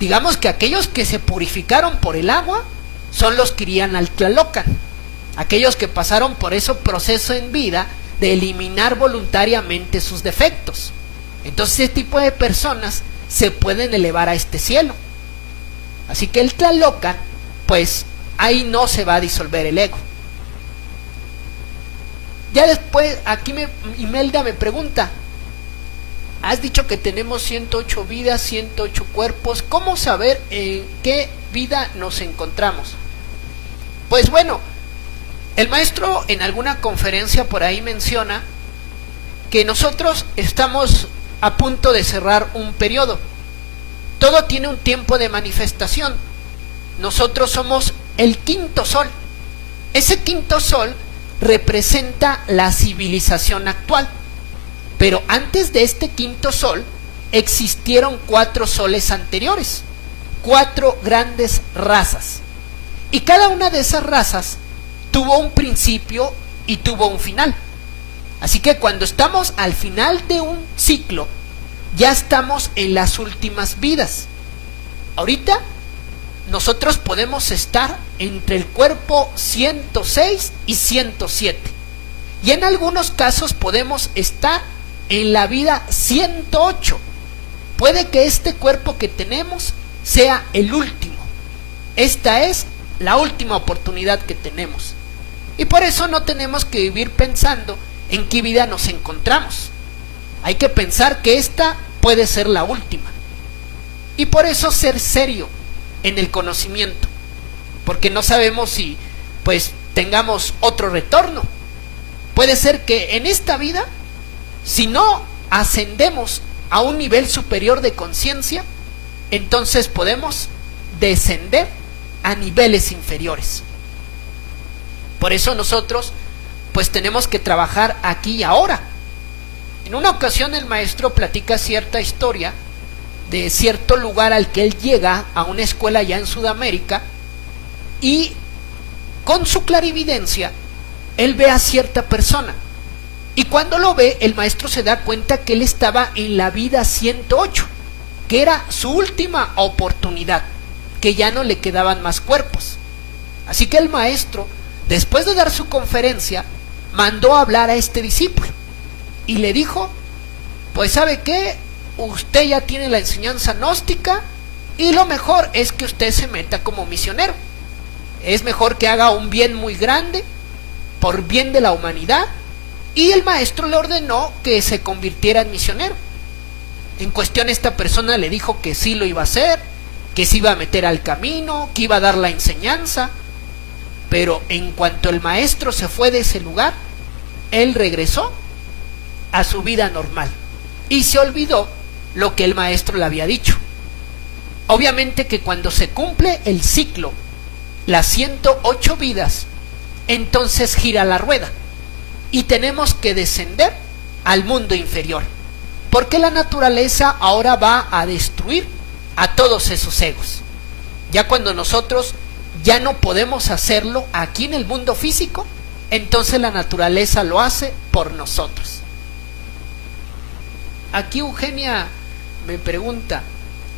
Digamos que aquellos que se purificaron por el agua son los que irían al Tlalocan. Aquellos que pasaron por ese proceso en vida de eliminar voluntariamente sus defectos. Entonces ese tipo de personas se pueden elevar a este cielo. Así que el Tlalocan, pues ahí no se va a disolver el ego. Ya después, aquí Imelda me pregunta, has dicho que tenemos 108 vidas, 108 cuerpos, ¿cómo saber en qué vida nos encontramos? Pues bueno, el maestro en alguna conferencia por ahí menciona que nosotros estamos a punto de cerrar un periodo. Todo tiene un tiempo de manifestación. Nosotros somos el quinto sol. Ese quinto sol representa la civilización actual. Pero antes de este quinto sol existieron 4 soles anteriores, 4 grandes razas. Y cada una de esas razas tuvo un principio y tuvo un final. Así que cuando estamos al final de un ciclo, ya estamos en las últimas vidas. Ahorita nosotros podemos estar entre el cuerpo 106 y 107. Y en algunos casos podemos estar en la vida 108. Puede que este cuerpo que tenemos sea el último. Esta es la última oportunidad que tenemos. Y por eso no tenemos que vivir pensando en qué vida nos encontramos. Hay que pensar que esta puede ser la última. Y por eso ser serio en el conocimiento. Porque no sabemos si pues tengamos otro retorno. Puede ser que en esta vida, si no ascendemos a un nivel superior de conciencia, entonces podemos descender a niveles inferiores. Por eso nosotros pues tenemos que trabajar aquí y ahora. En una ocasión el maestro platica cierta historia de cierto lugar al que él llega, a una escuela allá en Sudamérica, y con su clarividencia él ve a cierta persona, y cuando lo ve el maestro se da cuenta que él estaba en la vida 108, que era su última oportunidad, que ya no le quedaban más cuerpos. Así que el maestro, después de dar su conferencia, mandó a hablar a este discípulo y le dijo, pues ¿sabe qué? Usted ya tiene la enseñanza gnóstica y lo mejor es que usted se meta como misionero. Es mejor que haga un bien muy grande por bien de la humanidad y el maestro le ordenó que se convirtiera en misionero. En cuestión, esta persona le dijo que sí lo iba a hacer, que se iba a meter al camino, que iba a dar la enseñanza, pero en cuanto el maestro se fue de ese lugar, él regresó a su vida normal y se olvidó lo que el maestro le había dicho. Obviamente que cuando se cumple el ciclo, las 108 vidas, entonces gira la rueda y tenemos que descender al mundo inferior, porque la naturaleza ahora va a destruir a todos esos egos. Ya cuando nosotros ya no podemos hacerlo aquí en el mundo físico, entonces la naturaleza lo hace por nosotros. Aquí Eugenia me pregunta,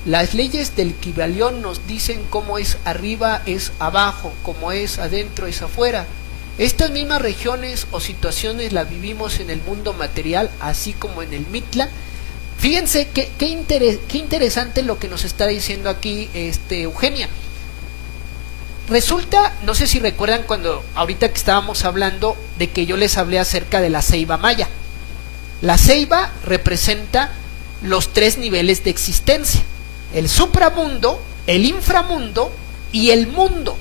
las leyes del Kybalión nos dicen cómo es arriba es abajo, cómo es adentro es afuera. Estas mismas regiones o situaciones las vivimos en el mundo material, así como en el Mictlán. Fíjense qué interesante lo que nos está diciendo aquí Eugenia. Resulta, no sé si recuerdan cuando ahorita que estábamos hablando de que yo les hablé acerca de la ceiba maya. La ceiba representa los 3 niveles de existencia: el supramundo, el inframundo y el mundo.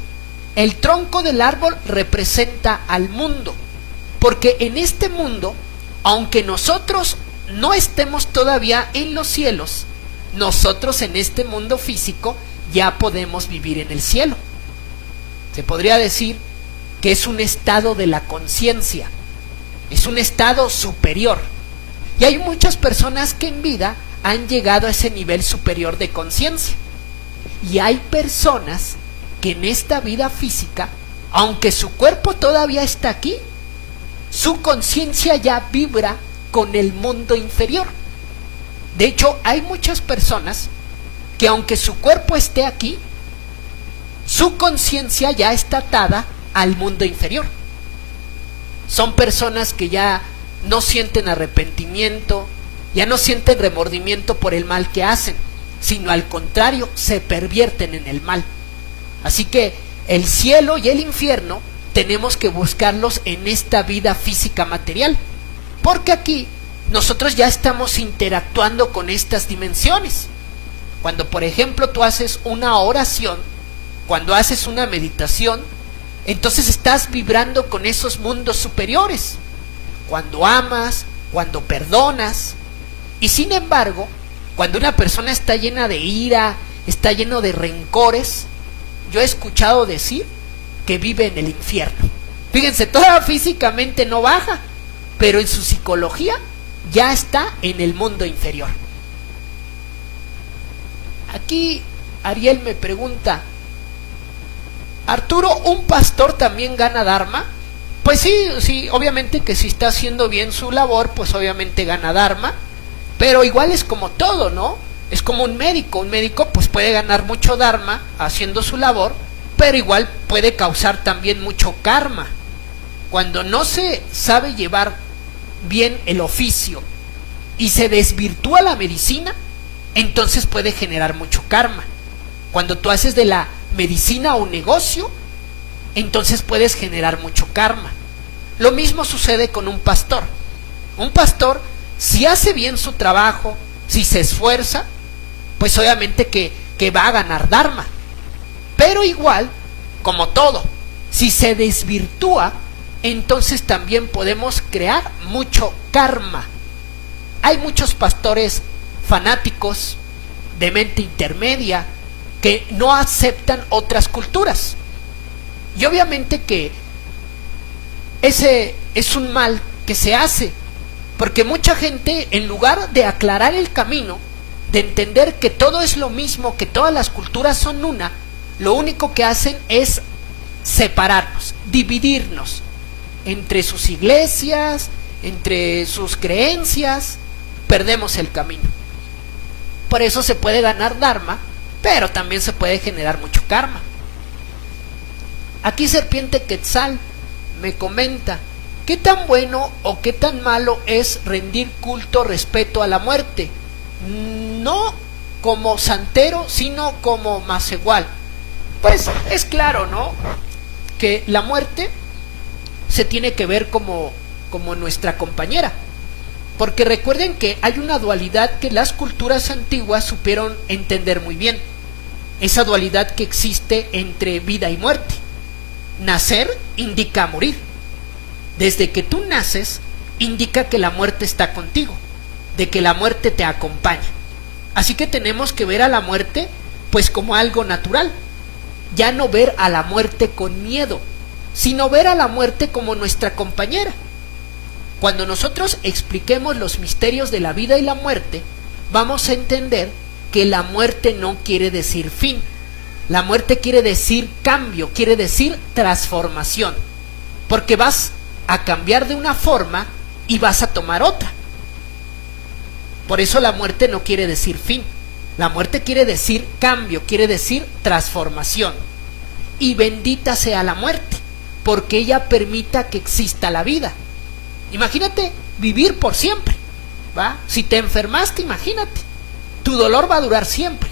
El tronco del árbol representa al mundo, porque en este mundo, aunque nosotros no estemos todavía en los cielos, nosotros en este mundo físico ya podemos vivir en el cielo. Se podría decir que es un estado de la conciencia, es un estado superior. Y hay muchas personas que en vida han llegado a ese nivel superior de conciencia. Y hay personas que en esta vida física, aunque su cuerpo todavía está aquí, su conciencia ya vibra con el mundo inferior. De hecho, hay muchas personas que aunque su cuerpo esté aquí, su conciencia ya está atada al mundo inferior. Son personas que ya no sienten arrepentimiento, ya no sienten remordimiento por el mal que hacen, sino al contrario, se pervierten en el mal. Así que el cielo y el infierno tenemos que buscarlos en esta vida física material, porque aquí nosotros ya estamos interactuando con estas dimensiones. Cuando por ejemplo tú haces una oración, cuando haces una meditación, entonces estás vibrando con esos mundos superiores. Cuando amas, cuando perdonas. Y sin embargo, cuando una persona está llena de ira, está lleno de rencores, yo he escuchado decir que vive en el infierno. Fíjense, todavía físicamente no baja, pero en su psicología ya está en el mundo inferior. Aquí Ariel me pregunta, Arturo, ¿un pastor también gana dharma? Pues sí, obviamente que si está haciendo bien su labor, pues obviamente gana dharma, pero igual es como todo, ¿no? Es como un médico pues puede ganar mucho dharma haciendo su labor, pero igual puede causar también mucho karma. Cuando no se sabe llevar bien el oficio y se desvirtúa la medicina, entonces puede generar mucho karma. Cuando tú haces de la medicina un negocio, entonces puedes generar mucho karma. Lo mismo sucede con un pastor. Un pastor, si hace bien su trabajo, si se esfuerza, pues obviamente que va a ganar dharma. Pero igual, como todo, si se desvirtúa, entonces también podemos crear mucho karma. Hay muchos pastores fanáticos de mente intermedia que no aceptan otras culturas. Y obviamente que ese es un mal que se hace, porque mucha gente, en lugar de aclarar el camino, de entender que todo es lo mismo, que todas las culturas son una, lo único que hacen es separarnos, dividirnos entre sus iglesias, entre sus creencias, perdemos el camino. Por eso se puede ganar dharma, pero también se puede generar mucho karma. Aquí Serpiente Quetzal me comenta, ¿qué tan bueno o qué tan malo es rendir culto, respeto a la muerte? No como santero, sino como Macehual. Pues es claro, ¿no?, que la muerte se tiene que ver como como nuestra compañera. Porque recuerden que hay una dualidad que las culturas antiguas supieron entender muy bien. Esa dualidad que existe entre vida y muerte. Nacer indica morir. Desde que tú naces, indica que la muerte está contigo, de que la muerte te acompaña. Así que tenemos que ver a la muerte pues como algo natural. Ya no ver a la muerte con miedo, sino ver a la muerte como nuestra compañera. Cuando nosotros expliquemos los misterios de la vida y la muerte, vamos a entender que la muerte no quiere decir fin. La muerte quiere decir cambio, quiere decir transformación. Porque vas a cambiar de una forma y vas a tomar otra. Por eso la muerte no quiere decir fin. La muerte quiere decir cambio, quiere decir transformación. Y bendita sea la muerte, porque ella permita que exista la vida. Imagínate vivir por siempre, ¿va? Si te enfermaste, imagínate, tu dolor va a durar siempre.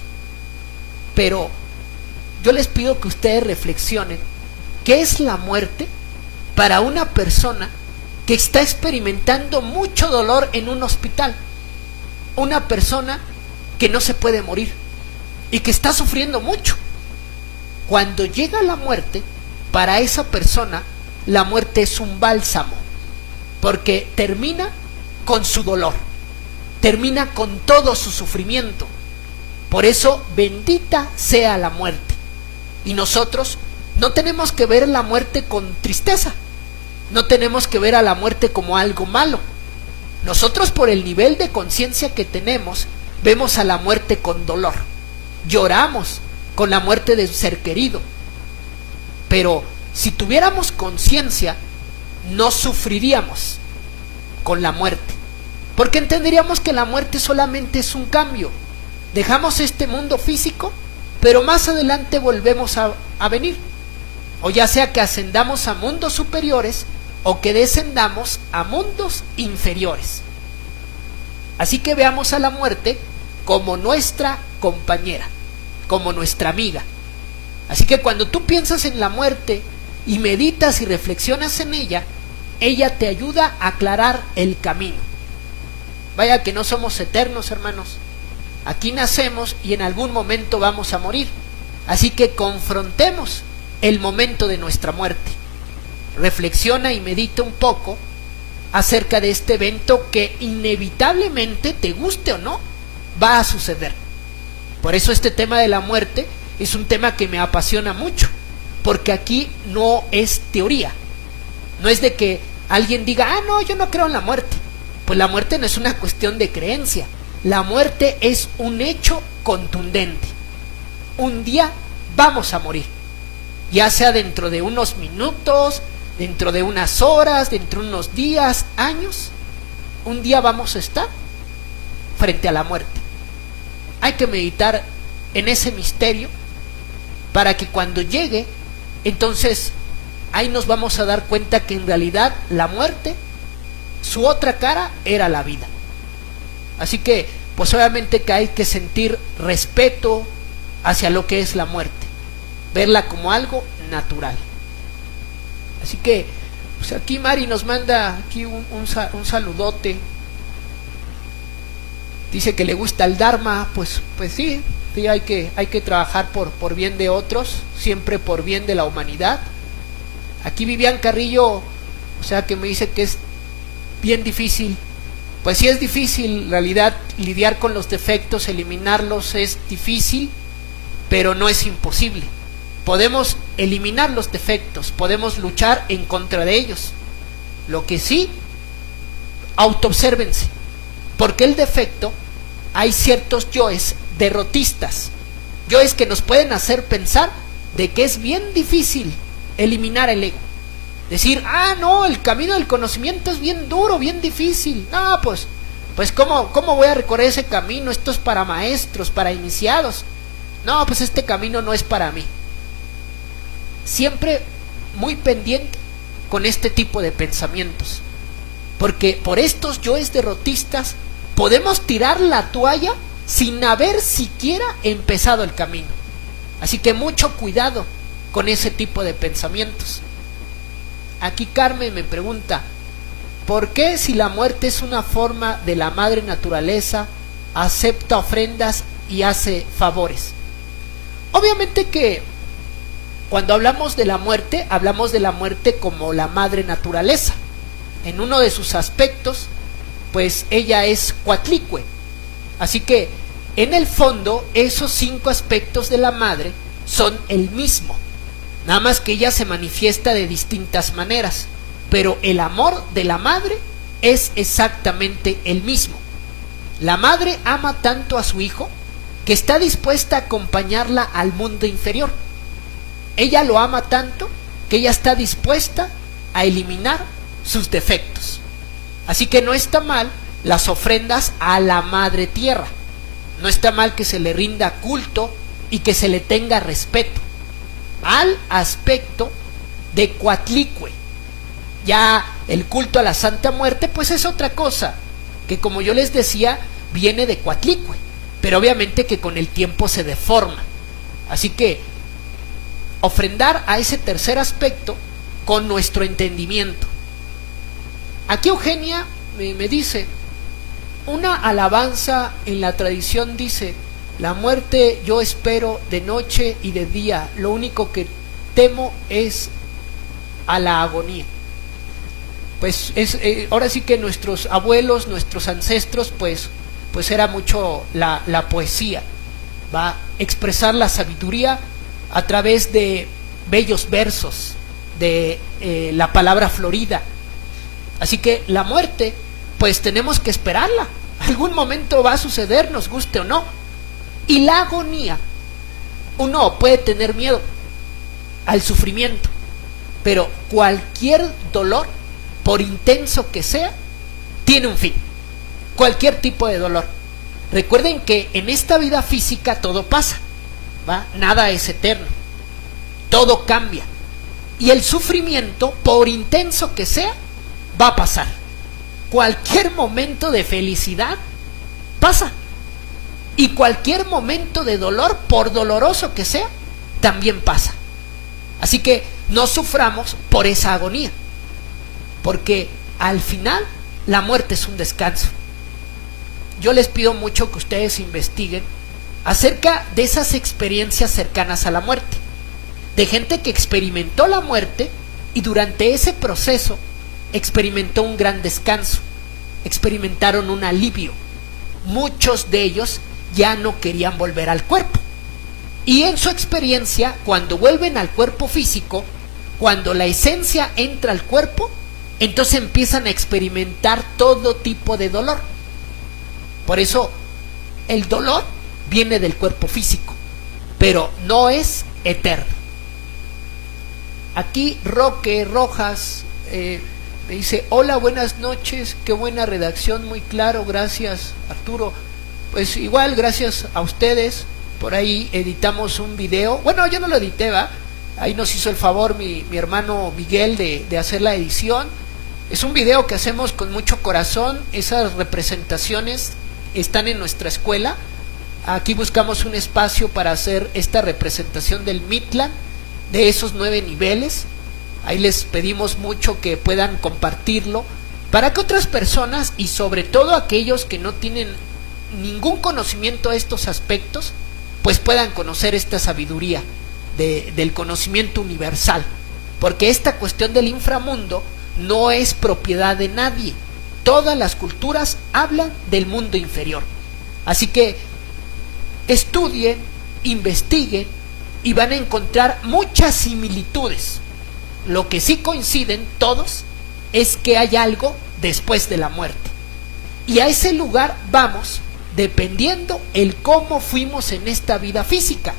Pero yo les pido que ustedes reflexionen, ¿qué es la muerte para una persona que está experimentando mucho dolor en un hospital? Una persona que no se puede morir y que está sufriendo mucho. Cuando llega la muerte, para esa persona, la muerte es un bálsamo, porque termina con su dolor, termina con todo su sufrimiento. Por eso, bendita sea la muerte. Y nosotros no tenemos que ver la muerte con tristeza, no tenemos que ver a la muerte como algo malo. Nosotros, por el nivel de conciencia que tenemos, vemos a la muerte con dolor, lloramos con la muerte de un ser querido. Pero si tuviéramos conciencia, no sufriríamos con la muerte, porque entenderíamos que la muerte solamente es un cambio. Dejamos este mundo físico, pero más adelante volvemos a venir, o ya sea que ascendamos a mundos superiores o que descendamos a mundos inferiores. Así que veamos a la muerte como nuestra compañera, como nuestra amiga. Así que cuando tú piensas en la muerte y meditas y reflexionas en ella, ella te ayuda a aclarar el camino. Vaya que no somos eternos, hermanos. Aquí nacemos y en algún momento vamos a morir. Así que confrontemos el momento de nuestra muerte. Reflexiona y medita un poco acerca de este evento que inevitablemente, te guste o no, va a suceder. Por eso este tema de la muerte es un tema que me apasiona mucho, porque aquí no es teoría, no es de que alguien diga, no, yo no creo en la muerte. Pues la muerte no es una cuestión de creencia, la muerte es un hecho contundente. Un día vamos a morir, ya sea dentro de unos minutos, dentro de unas horas, dentro de unos días, años. Un día vamos a estar frente a la muerte. Hay que meditar en ese misterio para que cuando llegue, entonces ahí nos vamos a dar cuenta que en realidad la muerte, su otra cara era la vida. Así que pues obviamente que hay que sentir respeto hacia lo que es la muerte, verla como algo natural. Así que pues aquí Mari nos manda aquí un saludote. Dice que le gusta el Dharma. Pues sí, hay que trabajar por bien de otros, siempre por bien de la humanidad. Aquí Vivian Carrillo, o sea, que me dice que es bien difícil. Pues sí, es difícil en realidad lidiar con los defectos, eliminarlos es difícil, pero no es imposible. Podemos eliminar los defectos, podemos luchar en contra de ellos. Lo que sí, autoobsérvense, porque el defecto, hay ciertos yoes derrotistas, yoes que nos pueden hacer pensar de que es bien difícil eliminar el ego. Decir, no, el camino del conocimiento es bien duro, bien difícil. No, pues ¿cómo voy a recorrer ese camino? Esto es para maestros, para iniciados. No, pues este camino no es para mí. Siempre muy pendiente con este tipo de pensamientos, porque por estos yoes derrotistas podemos tirar la toalla sin haber siquiera empezado el camino. Así que mucho cuidado con ese tipo de pensamientos. Aquí Carmen me pregunta, ¿por qué si la muerte es una forma de la madre naturaleza, acepta ofrendas y hace favores? Obviamente que cuando hablamos de la muerte como la madre naturaleza. En uno de sus aspectos, pues ella es cuatlicue. Así que, en el fondo, esos 5 aspectos de la madre son el mismo. Nada más que ella se manifiesta de distintas maneras. Pero el amor de la madre es exactamente el mismo. La madre ama tanto a su hijo que está dispuesta a acompañarla al mundo inferior. Ella lo ama tanto que ella está dispuesta a eliminar sus defectos. Así que no está mal las ofrendas a la madre tierra. No está mal que se le rinda culto y que se le tenga respeto al aspecto de Coatlicue. Ya el culto a la Santa Muerte pues es otra cosa, que como yo les decía, viene de Coatlicue, pero obviamente que con el tiempo se deforma. Así que ofrendar a ese tercer aspecto con nuestro entendimiento. Aquí Eugenia me dice, una alabanza en la tradición dice, la muerte yo espero de noche y de día, lo único que temo es a la agonía. Pues ahora sí que nuestros abuelos, nuestros ancestros, pues era mucho la poesía, va a expresar la sabiduría a través de bellos versos, de la palabra florida. Así que la muerte, pues tenemos que esperarla. Algún momento va a suceder, nos guste o no. Y la agonía, uno puede tener miedo al sufrimiento, pero cualquier dolor, por intenso que sea, tiene un fin. Cualquier tipo de dolor. Recuerden que en esta vida física todo pasa, ¿va? Nada es eterno, todo cambia. Y el sufrimiento, por intenso que sea, va a pasar. Cualquier momento de felicidad pasa. Y cualquier momento de dolor, por doloroso que sea, también pasa. Así que no suframos por esa agonía, porque al final la muerte es un descanso. Yo les pido mucho que ustedes investiguen acerca de esas experiencias cercanas a la muerte, de gente que experimentó la muerte y durante ese proceso experimentó un gran descanso, experimentaron un alivio. Muchos de ellos ya no querían volver al cuerpo, y en su experiencia, cuando vuelven al cuerpo físico, cuando la esencia entra al cuerpo, entonces empiezan a experimentar todo tipo de dolor. Por eso el dolor viene del cuerpo físico, pero no es eterno. Aquí Roque Rojas me dice, hola, buenas noches, qué buena redacción, muy claro, gracias Arturo. Pues igual, gracias a ustedes. Por ahí editamos un video, bueno, yo no lo edité, ¿va? Ahí nos hizo el favor mi hermano Miguel de hacer la edición. Es un video que hacemos con mucho corazón. Esas representaciones están en nuestra escuela. Aquí buscamos un espacio para hacer esta representación del Mictlán, de esos 9 niveles. Ahí les pedimos mucho que puedan compartirlo para que otras personas, y sobre todo aquellos que no tienen ningún conocimiento de estos aspectos, pues puedan conocer esta sabiduría del conocimiento universal, porque esta cuestión del inframundo no es propiedad de nadie. Todas las culturas hablan del mundo inferior. Así que estudien, investiguen y van a encontrar muchas similitudes. Lo que sí coinciden todos es que hay algo después de la muerte, y a ese lugar vamos dependiendo el cómo fuimos en esta vida física.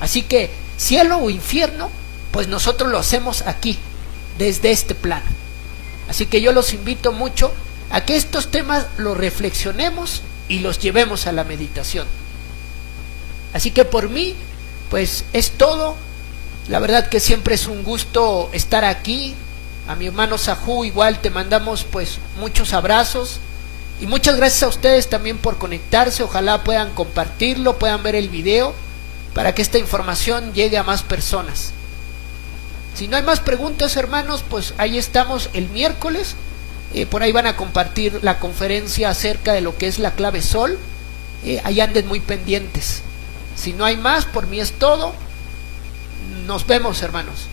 Así que cielo o infierno, pues nosotros lo hacemos aquí, desde este plano. Así que yo los invito mucho a que estos temas los reflexionemos y los llevemos a la meditación. Así que por mí, pues es todo. La verdad que siempre es un gusto estar aquí. A mi hermano Sajú igual te mandamos pues muchos abrazos. Y muchas gracias a ustedes también por conectarse. Ojalá puedan compartirlo, puedan ver el video, para que esta información llegue a más personas. Si no hay más preguntas, hermanos, pues ahí estamos el miércoles Por ahí van a compartir la conferencia acerca de lo que es la clave Sol. Ahí anden muy pendientes. Si no hay más, por mí es todo. Nos vemos, hermanos.